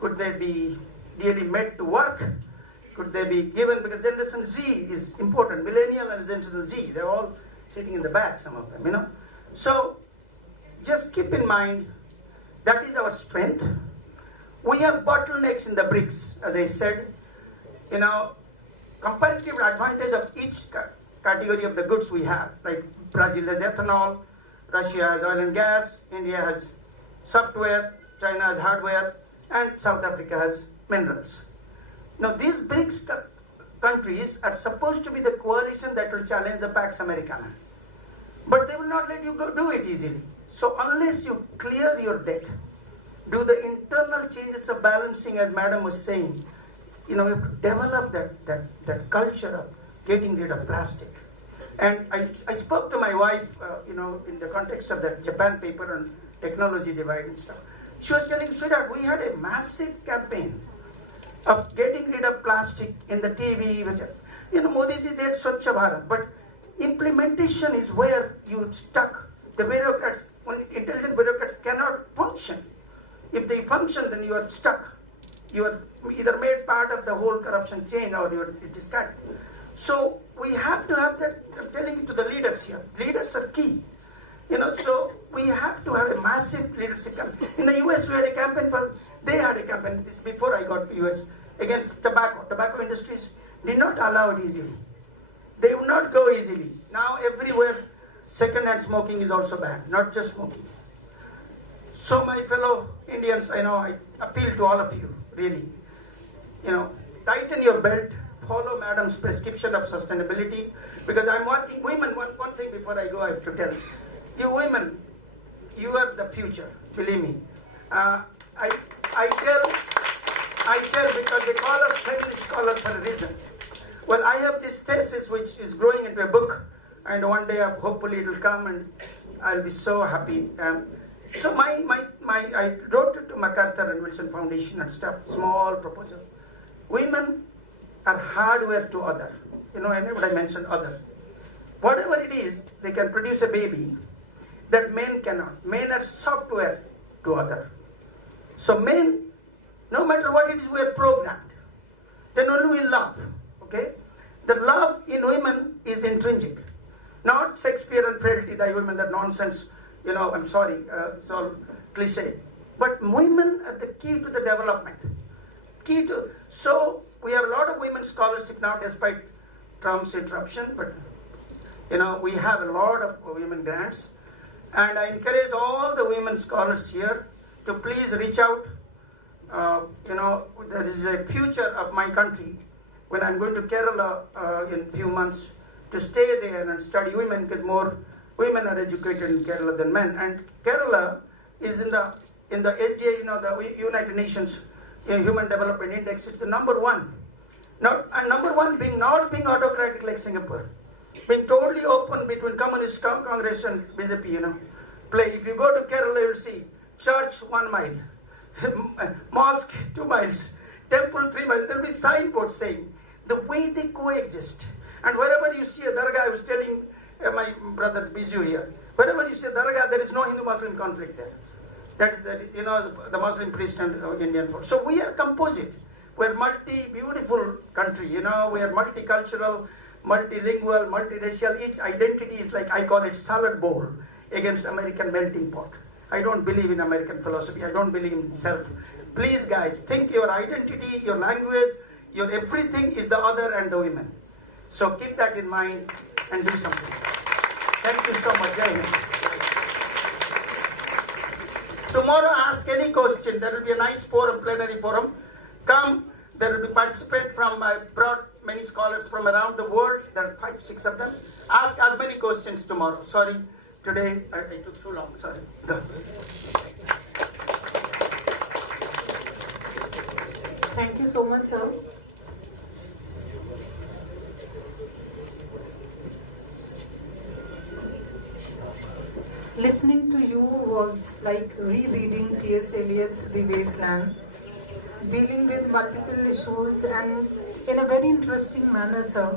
Could they be really made to work? Could they be given, because Generation Z is important, Millennial and Generation Z, they're all sitting in the back, some of them, So, just keep in mind, that is our strength. We have bottlenecks in the BRICS, as I said, comparative advantage of each category of the goods we have, like Brazil has ethanol, Russia has oil and gas, India has software, China has hardware, and South Africa has minerals. Now, these BRICS countries are supposed to be the coalition that will challenge the Pax Americana. But they will not let you do it easily. So unless you clear your debt, do the internal changes of balancing, as Madam was saying, you have to develop that culture of getting rid of plastic. And I spoke to my wife, in the context of that Japan paper on technology divide and stuff. She was telling, sweetheart, we had a massive campaign of getting rid of plastic in the TV. Modi ji did Swachh Bharat, but implementation is where you stuck. The bureaucrats, intelligent bureaucrats cannot function. If they function, then you are stuck. You are either made part of the whole corruption chain or you are discarded. So we have to have that. I'm telling it to the leaders here. Leaders are key. So we have to have a massive leadership campaign. In the US, we had a campaign they had a campaign, this is before I got to US, against tobacco. Tobacco industries did not allow it easily. They would not go easily. Now everywhere, second-hand smoking is also banned, not just smoking. So my fellow Indians, I appeal to all of you, really. Tighten your belt, follow Madam's prescription of sustainability, because I'm working, women, one thing before I go, I have to tell. You women, you are the future, believe me. I tell because they call us feminist scholars for a reason. Well, I have this thesis which is growing into a book, and one day hopefully it will come and I'll be so happy. So I wrote it to MacArthur and Wilson Foundation and stuff, small proposal. Women are hardware to other. I know what I mentioned, other. Whatever it is, they can produce a baby that men cannot. Men are software to other. So men, no matter what it is, we are programmed. Then only we love, okay? The love in women is intrinsic. Not Shakespeare and frailty, thy women, that nonsense, I'm sorry, it's all cliche. But women are the key to the development. So we have a lot of women scholarship now despite Trump's interruption, but we have a lot of women grants. And I encourage all the women scholars here to please reach out. There is a future of my country when I'm going to Kerala in a few months to stay there and study women, because more women are educated in Kerala than men. And Kerala is in the SDA, the United Nations Human Development Index. It's the number one. Number one not being autocratic like Singapore, being totally open between Communist Congress and BJP. Play. If you go to Kerala, you'll see church 1 mile, mosque 2 miles, temple 3 miles. There'll be signboards saying the way they coexist. And wherever you see a dargah, I was telling my brother Biju here, wherever you see a dargah, there is no Hindu-Muslim conflict there. That's the Muslim priest and Indian folk. So we are composite. We're beautiful country. We are multicultural, multilingual, multiracial. Each identity is like, I call it salad bowl against American melting pot. I don't believe in American philosophy. I don't believe in self. Please, guys, think your identity, your language, your everything is the other and the women. So keep that in mind and do something. Thank you so much. Jai Hind. Tomorrow, ask any question. There will be a nice forum, plenary forum. Come. There will be participants from, I brought many scholars from around the world. There are 5, 6 of them. Ask as many questions tomorrow. Sorry, today I took too long. Sorry. Go. Thank you so much, sir. Listening to you was like rereading T.S. Eliot's The Wasteland, dealing with multiple issues, and in a very interesting manner, sir,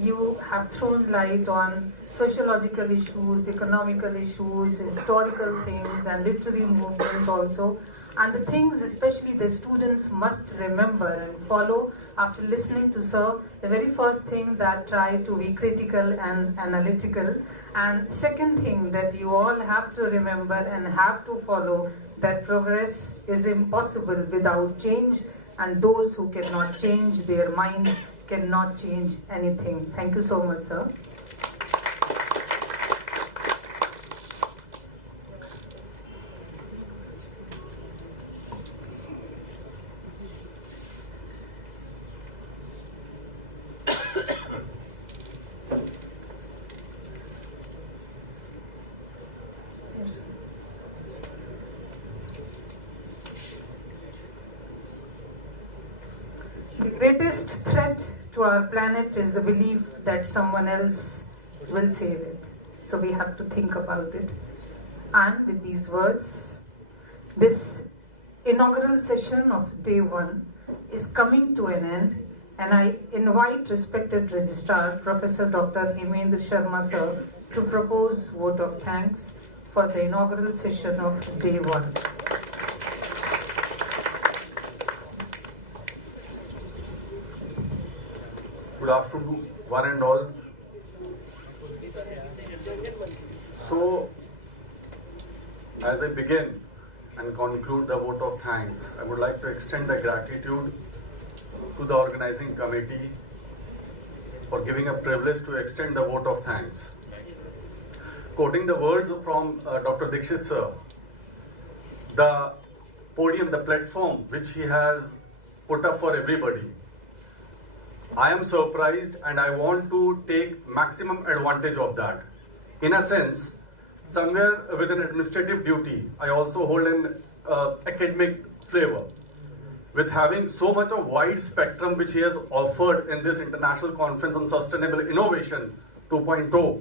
you have thrown light on sociological issues, economical issues, historical things, and literary movements also. And the things especially the students must remember and follow after listening to sir, the very first thing that try to be critical and analytical, and second thing that you all have to remember and have to follow, that progress is impossible without change, and those who cannot change their minds cannot change anything. Thank you so much, sir. The greatest threat to our planet is the belief that someone else will save it. So we have to think about it. And with these words, this inaugural session of Day 1 is coming to an end, and I invite respected Registrar, Professor Dr. Hemendra Sharma sir, to propose vote of thanks for the inaugural session of Day 1. Good afternoon, one and all. So, as I begin and conclude the vote of thanks, I would like to extend the gratitude to the organizing committee for giving a privilege to extend the vote of thanks. Quoting the words from Dr. Dixit sir, the podium, the platform which he has put up for everybody, I am surprised and I want to take maximum advantage of that. In a sense, somewhere with an administrative duty, I also hold an academic flavor. With having so much of wide spectrum which he has offered in this International Conference on Sustainable Innovation 2.0,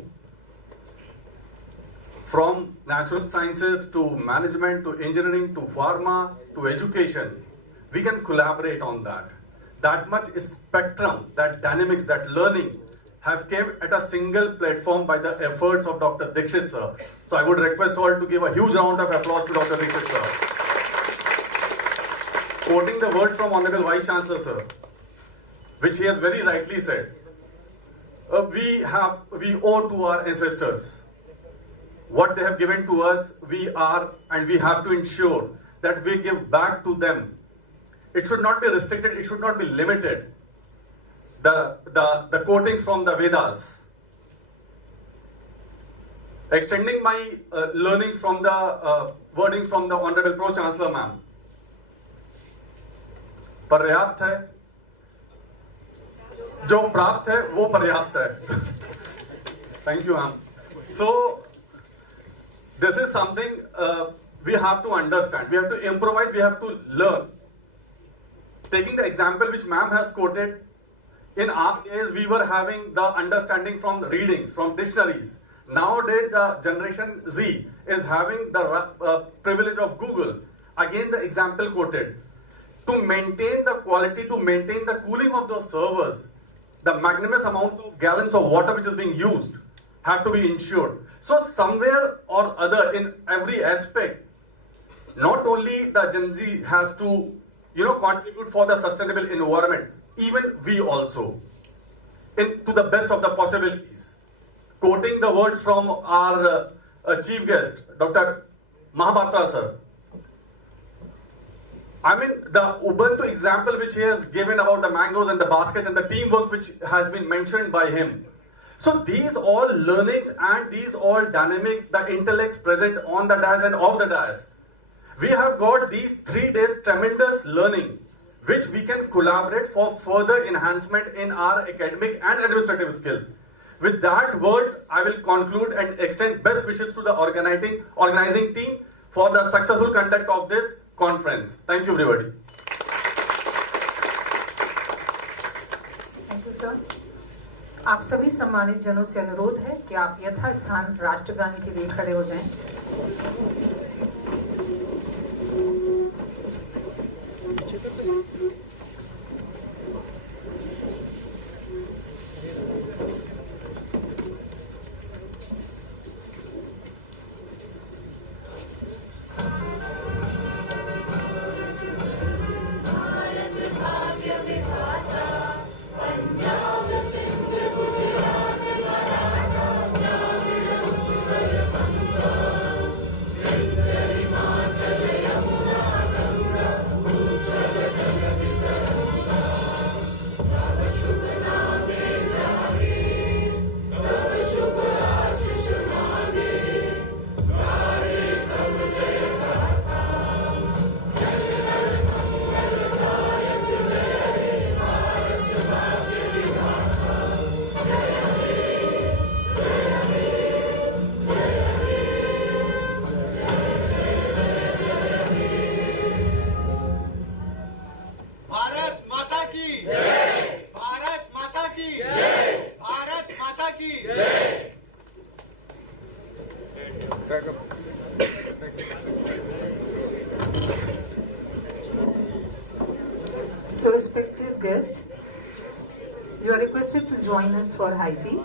from natural sciences to management to engineering to pharma to education, we can collaborate on that. That much spectrum, that dynamics, that learning have came at a single platform by the efforts of Dr. Dixit sir. So I would request all to give a huge round of applause to Dr. Dixit sir. Quoting the words from Honorable Vice-Chancellor sir, which he has very rightly said, we owe to our ancestors. What they have given to us, we are and we have to ensure that we give back to them. It should not be restricted, it should not be limited. The quotings from the Vedas. Extending my learnings from the wordings from the Honorable Pro-chancellor ma'am. पर्याप्त है, जो प्राप्त है वो पर्याप्त है. Thank you ma'am. So this is something we have to understand. We have to improvise, we have to learn. Taking the example which ma'am has quoted, in our days we were having the understanding from readings, from dictionaries. Nowadays the generation Z is having the privilege of Google. Again the example quoted. To maintain the quality, to maintain the cooling of those servers, the magnanimous amount of gallons of water which is being used have to be ensured. So somewhere or other in every aspect, not only the Gen Z has to contribute for the sustainable environment, even we also, to the best of the possibilities. Quoting the words from our chief guest, Dr. Mahapatra sir. I mean, the Ubuntu example which he has given about the mangoes and the basket and the teamwork which has been mentioned by him. So these all learnings and these all dynamics, the intellects present on the dais and off the dais. We have got these 3 days tremendous learning which we can collaborate for further enhancement in our academic and administrative skills. With that words, I will conclude and extend best wishes to the organizing team for the successful conduct of this conference. Thank you everybody. आप सभी सम्मानित जनों से अनुरोध है कि आप यथास्थान राष्ट्रगान के लिए खड़े हो जाएं। So respected guests, you are requested to join us for high tea,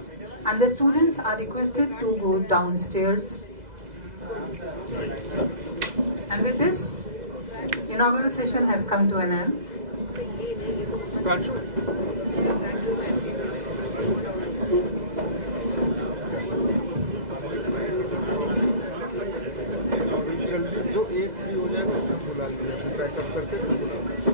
and the students are requested to go downstairs. And with this, inaugural session has come to an end. जो एक भी हो जाएगा सब बुला लिया पैकअप करके